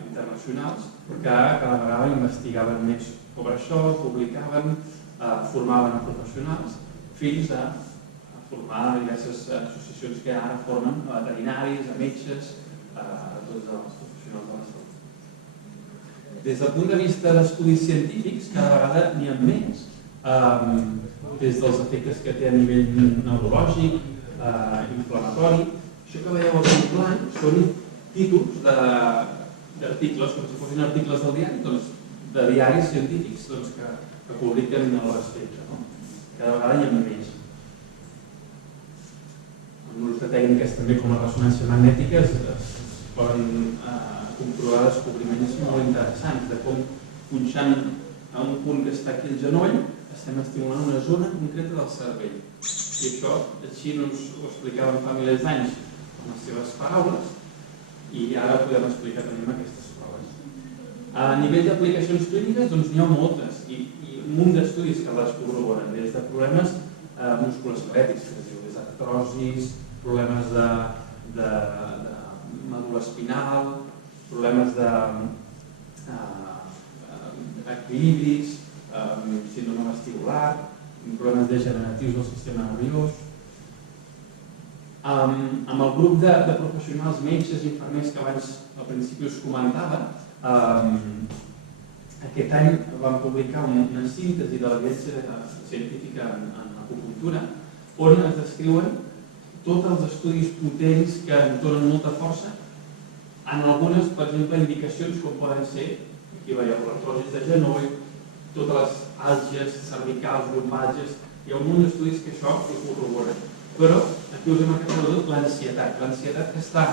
internacionals que cada vegada investigaven més sobre això, publicaven, formaven a professionals fins a formar diverses associacions que ara formen a veterinaris, a metges, a tots els professionals de la salut. Des del punt de vista d'estudis científics, cada vegada n'hi ha més, des dels efectes que té a nivell neurològic, inflamatori. Això que veieu al blanc són títols d'articles, com si fossin articles del diari, de diaris científics que publiquen al respecte. Cada vegada n'hi ha més. Amb l'ús de tècniques també com la ressonància magnètica es poden comprovar descobriments molt interessants de com punxant a un punt que està aquí al genoll estem estimulant una zona concreta del cervell. I això així ens ho explicaven fa milers d'anys amb les seves paraules i ara ho podem explicar també amb aquestes proves. A nivell d'aplicacions clíniques n'hi ha moltes i un munt d'estudis que les corroboren, des de problemes musculoesquelètics, que es diu, des d'artrosis, problemes de medul·la espinal, problemes d'equilibris, síndrome vestibular, problemes degeneratius del sistema nerviós. Amb el grup de professionals, metges i infermers que abans al principi us comentava, aquest any vam publicar una síntesi de l'evidència científica en acupuntura on es descriuen tots els estudis potents que ens donen molta força en algunes, per exemple, indicacions com poden ser, aquí veieu, l'artrosis de genoll, totes les àlgies cervicals, lumbàlgies, hi ha un munt d'estudis que això ho corroboren. Però aquí us hem marcat sobretot l'ansietat que està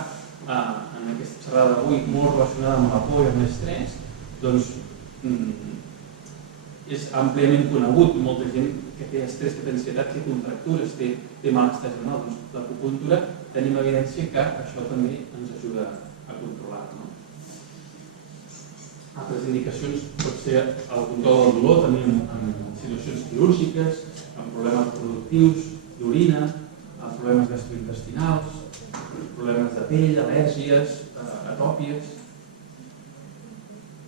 en aquesta xerrada d'avui molt relacionada amb la por i amb l'estrès, doncs és àmpliament conegut, molta gent que té estrès, que té ansietat, té contractures, té malestar general. Doncs l'acupuntura tenim evidència que això també ens ajuda a controlar-lo. Altres indicacions pot ser el control del dolor, també en situacions quirúrgiques, en problemes reproductius, d'orina, en problemes gastrointestinals, problemes de pell, al·lèrgies, atòpies,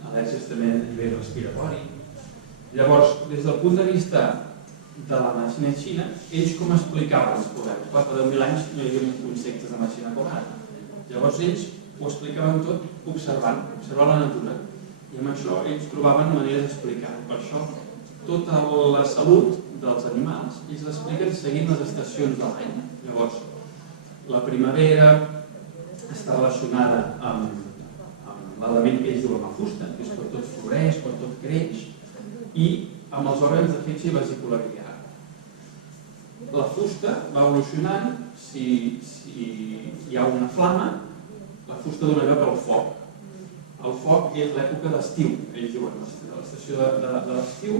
al·lèrgies també a nivell respiratori. Llavors, des del punt de vista de la medicina xina, ells com explicaven els problemes? Fa 10.000 anys no hi havia conceptes de medicina com ara. Llavors ells ho explicaven tot observant la natura. I amb això ells trobaven maneres d'explicar. Per això, tota la salut dels animals ells l'expliquen seguint les estacions de l'any. Llavors, la primavera està relacionada amb l'element que ells diuen la fusta, que és quan tot floreix, quan tot creix, i amb els òrgans de fetge i vesícula biliar. La fusta va evolucionant, si hi ha una flama, la fusta dona lloc al foc. El foc és l'època d'estiu, ells diuen, l'estació de l'estiu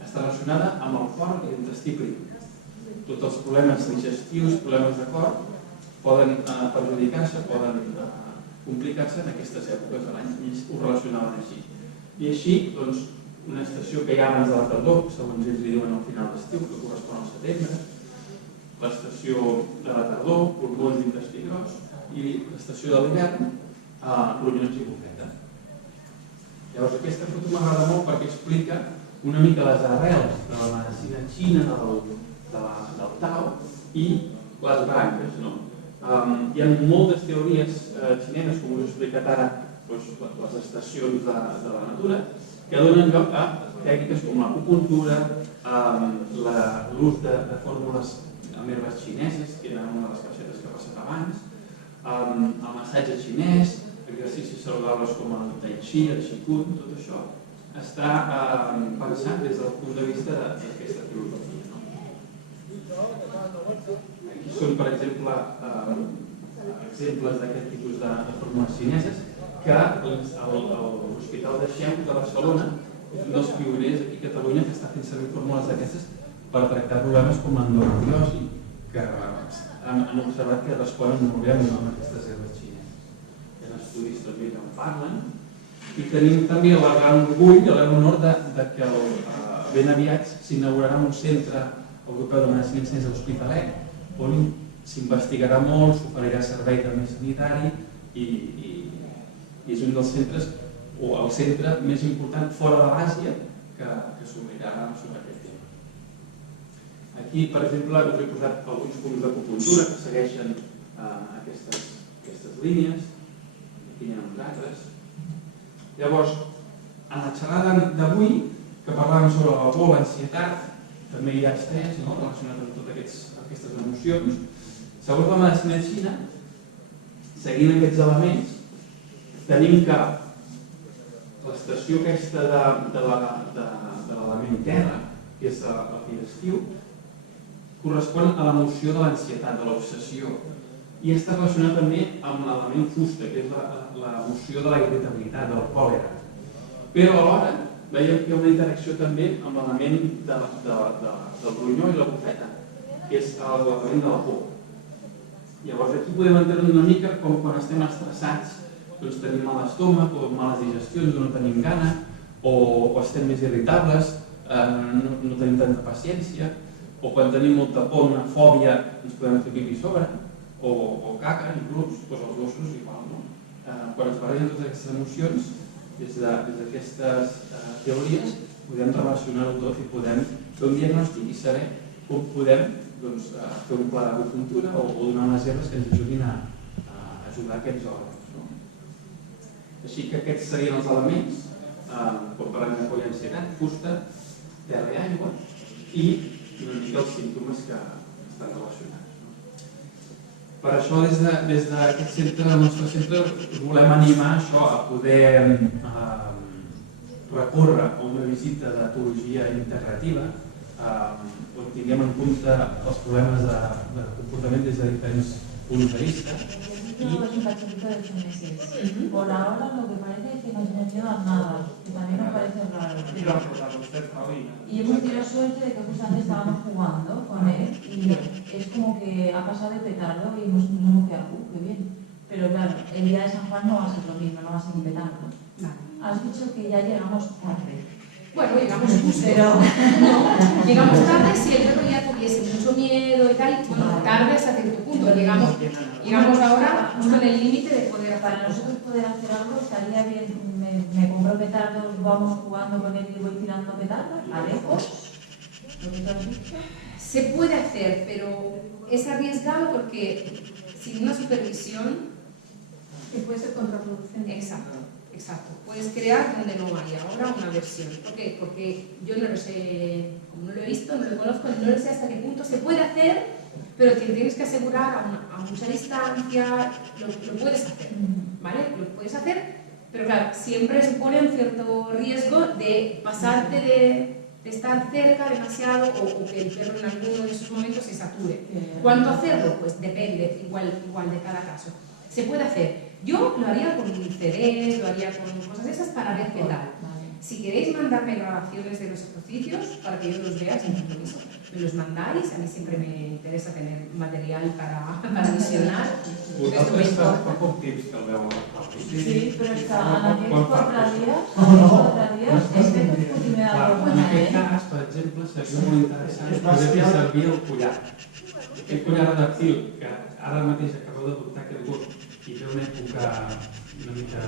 està relacionada amb el cor i l'intestí prim. Tots els problemes digestius, problemes de cor, poden perjudicar-se, poden complicar-se en aquestes èpoques de l'any, i ells ho relacionaven així. I així, doncs, una estació que hi ha abans de la tardor, segons ells li diuen al final d'estiu, que correspon al setembre, l'estació de la tardor, pulmons i intestí gros, i l'estació de l'hivern, ronyons i bufeta. Llavors, aquesta foto m'agrada molt perquè explica una mica les arrels de la medicina xina, del Tao, i les branques. Hi ha moltes teories xinenes, com us he explicat ara, les estacions de la natura, que donen lloc a tècniques com l'acupuntura, l'ús de fórmules amb herbes xineses, que era una de les facetes que ha passat abans, el massatge xinès, exercicis saludables com el tai chi, el qigong, tot això està pensat des del punt de vista d'aquesta filosofia. Aquí són, per exemple, exemples d'aquest tipus de fórmules xineses que l'Hospital de Xeu de Barcelona és un dels pioners aquí a Catalunya que està fent servir fórmules d'aquestes per tractar problemes com l'endometriosi, que han observat que responen molt bé amb aquestes herbes xineses. Hi ha estudis també que en parlen, i tenim també el gran orgull i l'honor que ben aviat s'inaugurarà un centre europeu de medicina xinesa a l'Hospitalet, on s'investigarà molt, s'oferirà servei també sanitari i és un dels centres, o el centre més important fora de l'Àsia que s'obrirà sobre aquest tema. Aquí, per exemple, us he posat alguns punts d'acupuntura que segueixen aquestes línies. Aquí hi ha uns altres. Llavors, en la xerrada d'avui, que parlàvem sobre la por, l'ansietat, també hi ha estrès relacionat amb totes aquestes emocions. Segons la medicina xina, seguint aquests elements, tenim que l'estació aquesta de l'element terra, que és la fi d'estiu, correspon a l'emoció de l'ansietat, de l'obsessió, i està relacionat també amb l'element fusta, que és l'emoció de la irritabilitat, del còlera. Però alhora veiem que hi ha una interacció també amb l'element del ronyó i la bufeta, que és l'element de la por. Llavors aquí podem entendre una mica com quan estem estressats doncs tenim mal estómac o males digestions, no tenim gana, o estem més irritables, no tenim tanta paciència, o quan tenim molta por, una fòbia, ens podem fer pipí sobre, o caca, inclús, doncs els gossos igual, no? Quan es barregen totes aquestes emocions, des d'aquestes teories, podem relacionar-ho tot i podem fer un diagnòstic i saber com podem fer un pla d'acupuntura o donar unes herbes que ens ajudin a ajudar aquests òrgans. Així que aquests serien els elements, quan parlem de por i ansietat, fusta, terra i aigua, i una mica els símptomes que estan relacionats. Per això, des d'aquest centre, del nostre centre, us volem animar a poder recórrer a una visita d'etologia integrativa on tinguem en compte els problemes de comportament des de diferents punts de vista. Tengo un cachorrito de 8 meses. Por ahora lo que parece es que no tiene miedo a nada, que también nos parece raro. Y hemos tenido suerte de que justamente estábamos jugando con él y es como que ha pasado de petardo y nos hemos quedado, qué bien. Pero claro, el día de San Juan no va a ser lo mismo, no va a ser un petardo. Has dicho que ya llegamos tarde. Bueno, llegamos justo, pero no, llegamos tarde si el perro ya tuviese mucho miedo y tal, bueno, tarde hasta cierto punto, llegamos ahora justo en el límite de poder hacer. Para nosotros poder hacer algo estaría bien, me compro petardos, vamos jugando con él y voy tirando petardos, a lejos. Se puede hacer, pero es arriesgado porque sin una supervisión puede ser contraproducente. Exacto. Puedes crear donde no hay ahora una versión. ¿Por qué? Porque yo no lo sé, como no lo he visto, no lo conozco, no lo sé hasta qué punto se puede hacer, pero te tienes que asegurar a mucha distancia, lo puedes hacer, ¿vale? Lo puedes hacer, pero claro, siempre supone un cierto riesgo de pasarte de estar cerca demasiado o que el perro en alguno de esos momentos se sature. ¿Cuánto hacerlo? Pues depende, igual de cada caso. Se puede hacer. Yo lo haría con CDs, lo haría con cosas de esas para ver qué tal. Si queréis mandarme grabaciones de los ejercicios para que yo los vea sin compromiso, me los mandáis. A mí siempre me interesa tener material para visionar. Vosaltres fa poc temps que el veu a la classe. Sí, però és que en aquests 4 dies és que no es pot me dar En aquest cas, per exemple, seria molt interessant poder fer servir el collar. Aquest collar adaptiu que ara mateix acabeu d'adoptar aquest grup i té una època una mica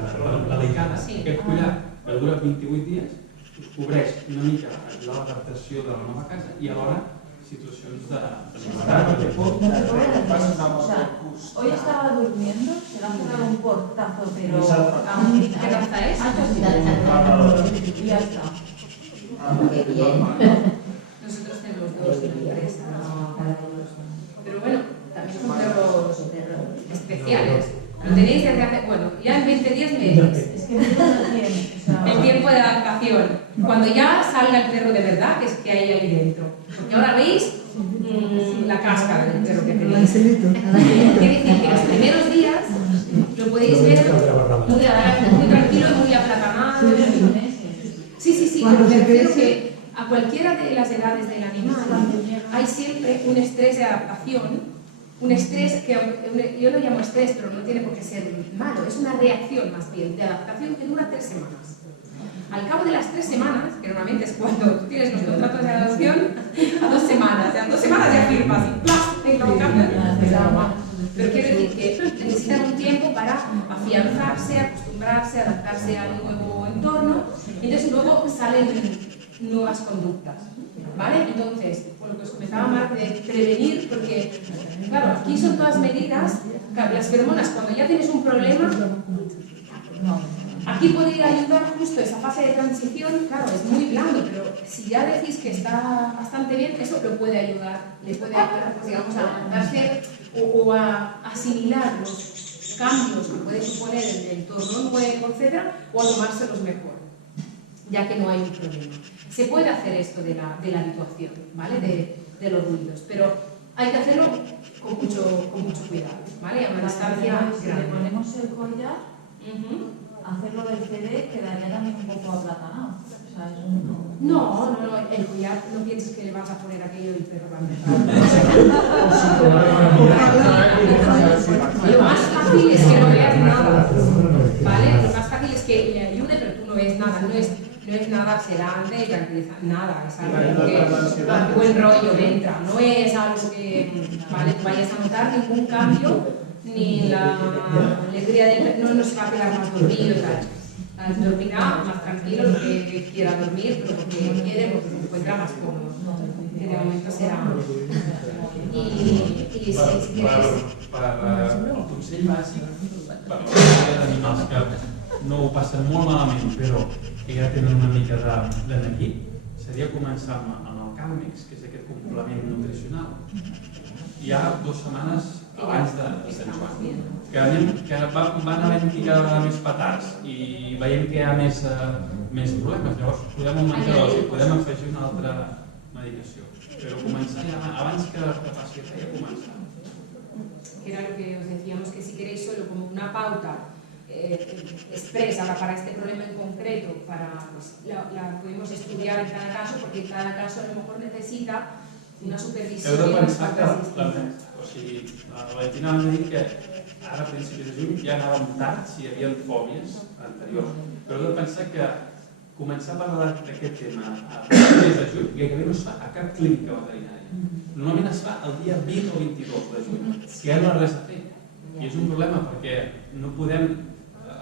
delicada, aquest collar que dura 28 dies us cobreix una mica l'adaptació de la nova casa i alhora situacions de Hoy estaba durmiendo, se le ha cerrado un portazo, pero ¿qué raza es? Y ya está. Qué bien. Nosotros tenemos dos en la empresa, pero bueno, también son perros especiales. Lo tenéis desde hace, bueno, ya en 20 días me diréis. Es que no tiene, El tiempo de adaptación. Cuando ya salga el perro de verdad, que es que hay ahí dentro. Porque ahora veis la cáscara del perro que tenéis. Quiere decir que los primeros días lo podéis ver muy tranquilo y muy aplatanado. Sí, pero me refiero que a cualquiera de las edades del animal hay siempre un estrés de adaptación. Un estrés que yo lo llamo estrés, pero no tiene por qué ser malo, es una reacción más bien de adaptación que dura 3 semanas. Al cabo de las 3 semanas, que normalmente es cuando tú tienes los contratos de adopción, a 2 semanas, ya 2 semanas ya firmas y ¡plas! Y lo cambian. Pero quiero decir que necesitan un tiempo para afianzarse, acostumbrarse, adaptarse al nuevo entorno, y entonces luego salen nuevas conductas. ¿Vale? Entonces, por lo que os comentaba Marc, de prevenir, porque, claro, aquí son todas medidas, las feromonas, cuando ya tienes un problema, aquí podría ayudar justo esa fase de transición, claro, es muy blando, pero si ya decís que está bastante bien, eso lo puede ayudar, le puede ayudar, pues, digamos, a adaptarse o a asimilar los cambios que puede suponer el entorno nuevo, etc., o a tomárselos mejor, ya que no hay un problema. Se puede hacer esto de la habituación, ¿vale? De los ruidos, pero hay que hacerlo con mucho cuidado, ¿vale? A una distancia si le grande. ponemos el collar, hacerlo del CD quedaría también un poco aplatanado. O sea, es un... No, el collar no pienses que le vas a poner aquello del perro va a empezar. Lo más fácil es que no veas nada, ¿vale? Lo más fácil es que le ayude, pero tú no ves nada, no es nada sedante y tranquilizante, nada, es algo que buen rollo entra, no es algo que vayas a notar ningún cambio, ni la alegría del no se va a quedar más dormido y tal. Dormirá más tranquilo, lo que quiera dormir, pero lo que quiere, porque se encuentra más cómodo. Que de momento serà... I si quieres... Per el consell bàsic, per la majoria d'animals que no ho passen molt malament, però que ja tenen una mica de neguit, seria començar amb el Calmex, que és aquest complement nutricional, ja 2 setmanes abans de Sant Joan. Que van havent-hi cada vegada més petards i veiem que hi ha més problemes, llavors podem augmentar la dosi, podem afegir una altra medicació, però començar ja abans que passi res, ja començar. Que era lo que os decíamos, que si queréis solo como una pauta expresa para este problema en concreto, pues, la podemos estudiar en cada caso, porque cada caso a lo mejor necesita una supervisión. Heu de pensar que la Valentina va dir que ara a principis de juny ja anàvem tard si hi havia fòbies anteriors, però heu de pensar que començar a parlar d'aquest tema a principis de juny gairebé no es fa a cap clínica veterinària. Normalment es fa el dia 20 o 22 de juny, que ja no hi ha res a fer. I és un problema perquè no podem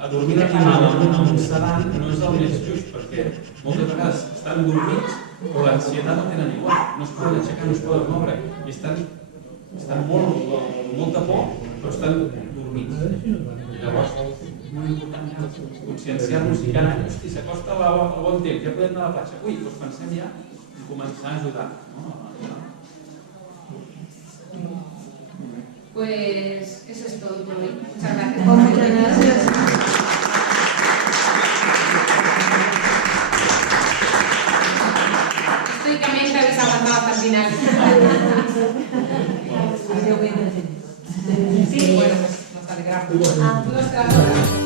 adormir l'animal amb un sedant, no és el més just, perquè moltes vegades estan dormits però l'ansietat no tenen igual, no es poden aixecar, no es poden moure i estan molta por però estan dormits. Llavors és molt important conscienciar-nos i cada any, hosti, s'acosta el bon temps, ja podem anar a la platja, ui, doncs pensem ja en començar a ajudar. Pues eso es todo por hoy. Muchas gracias. Muchas gracias. Históricamente habéis aguantado hasta el final. Sí, bueno, pues nos alegramos. Nuestras horas.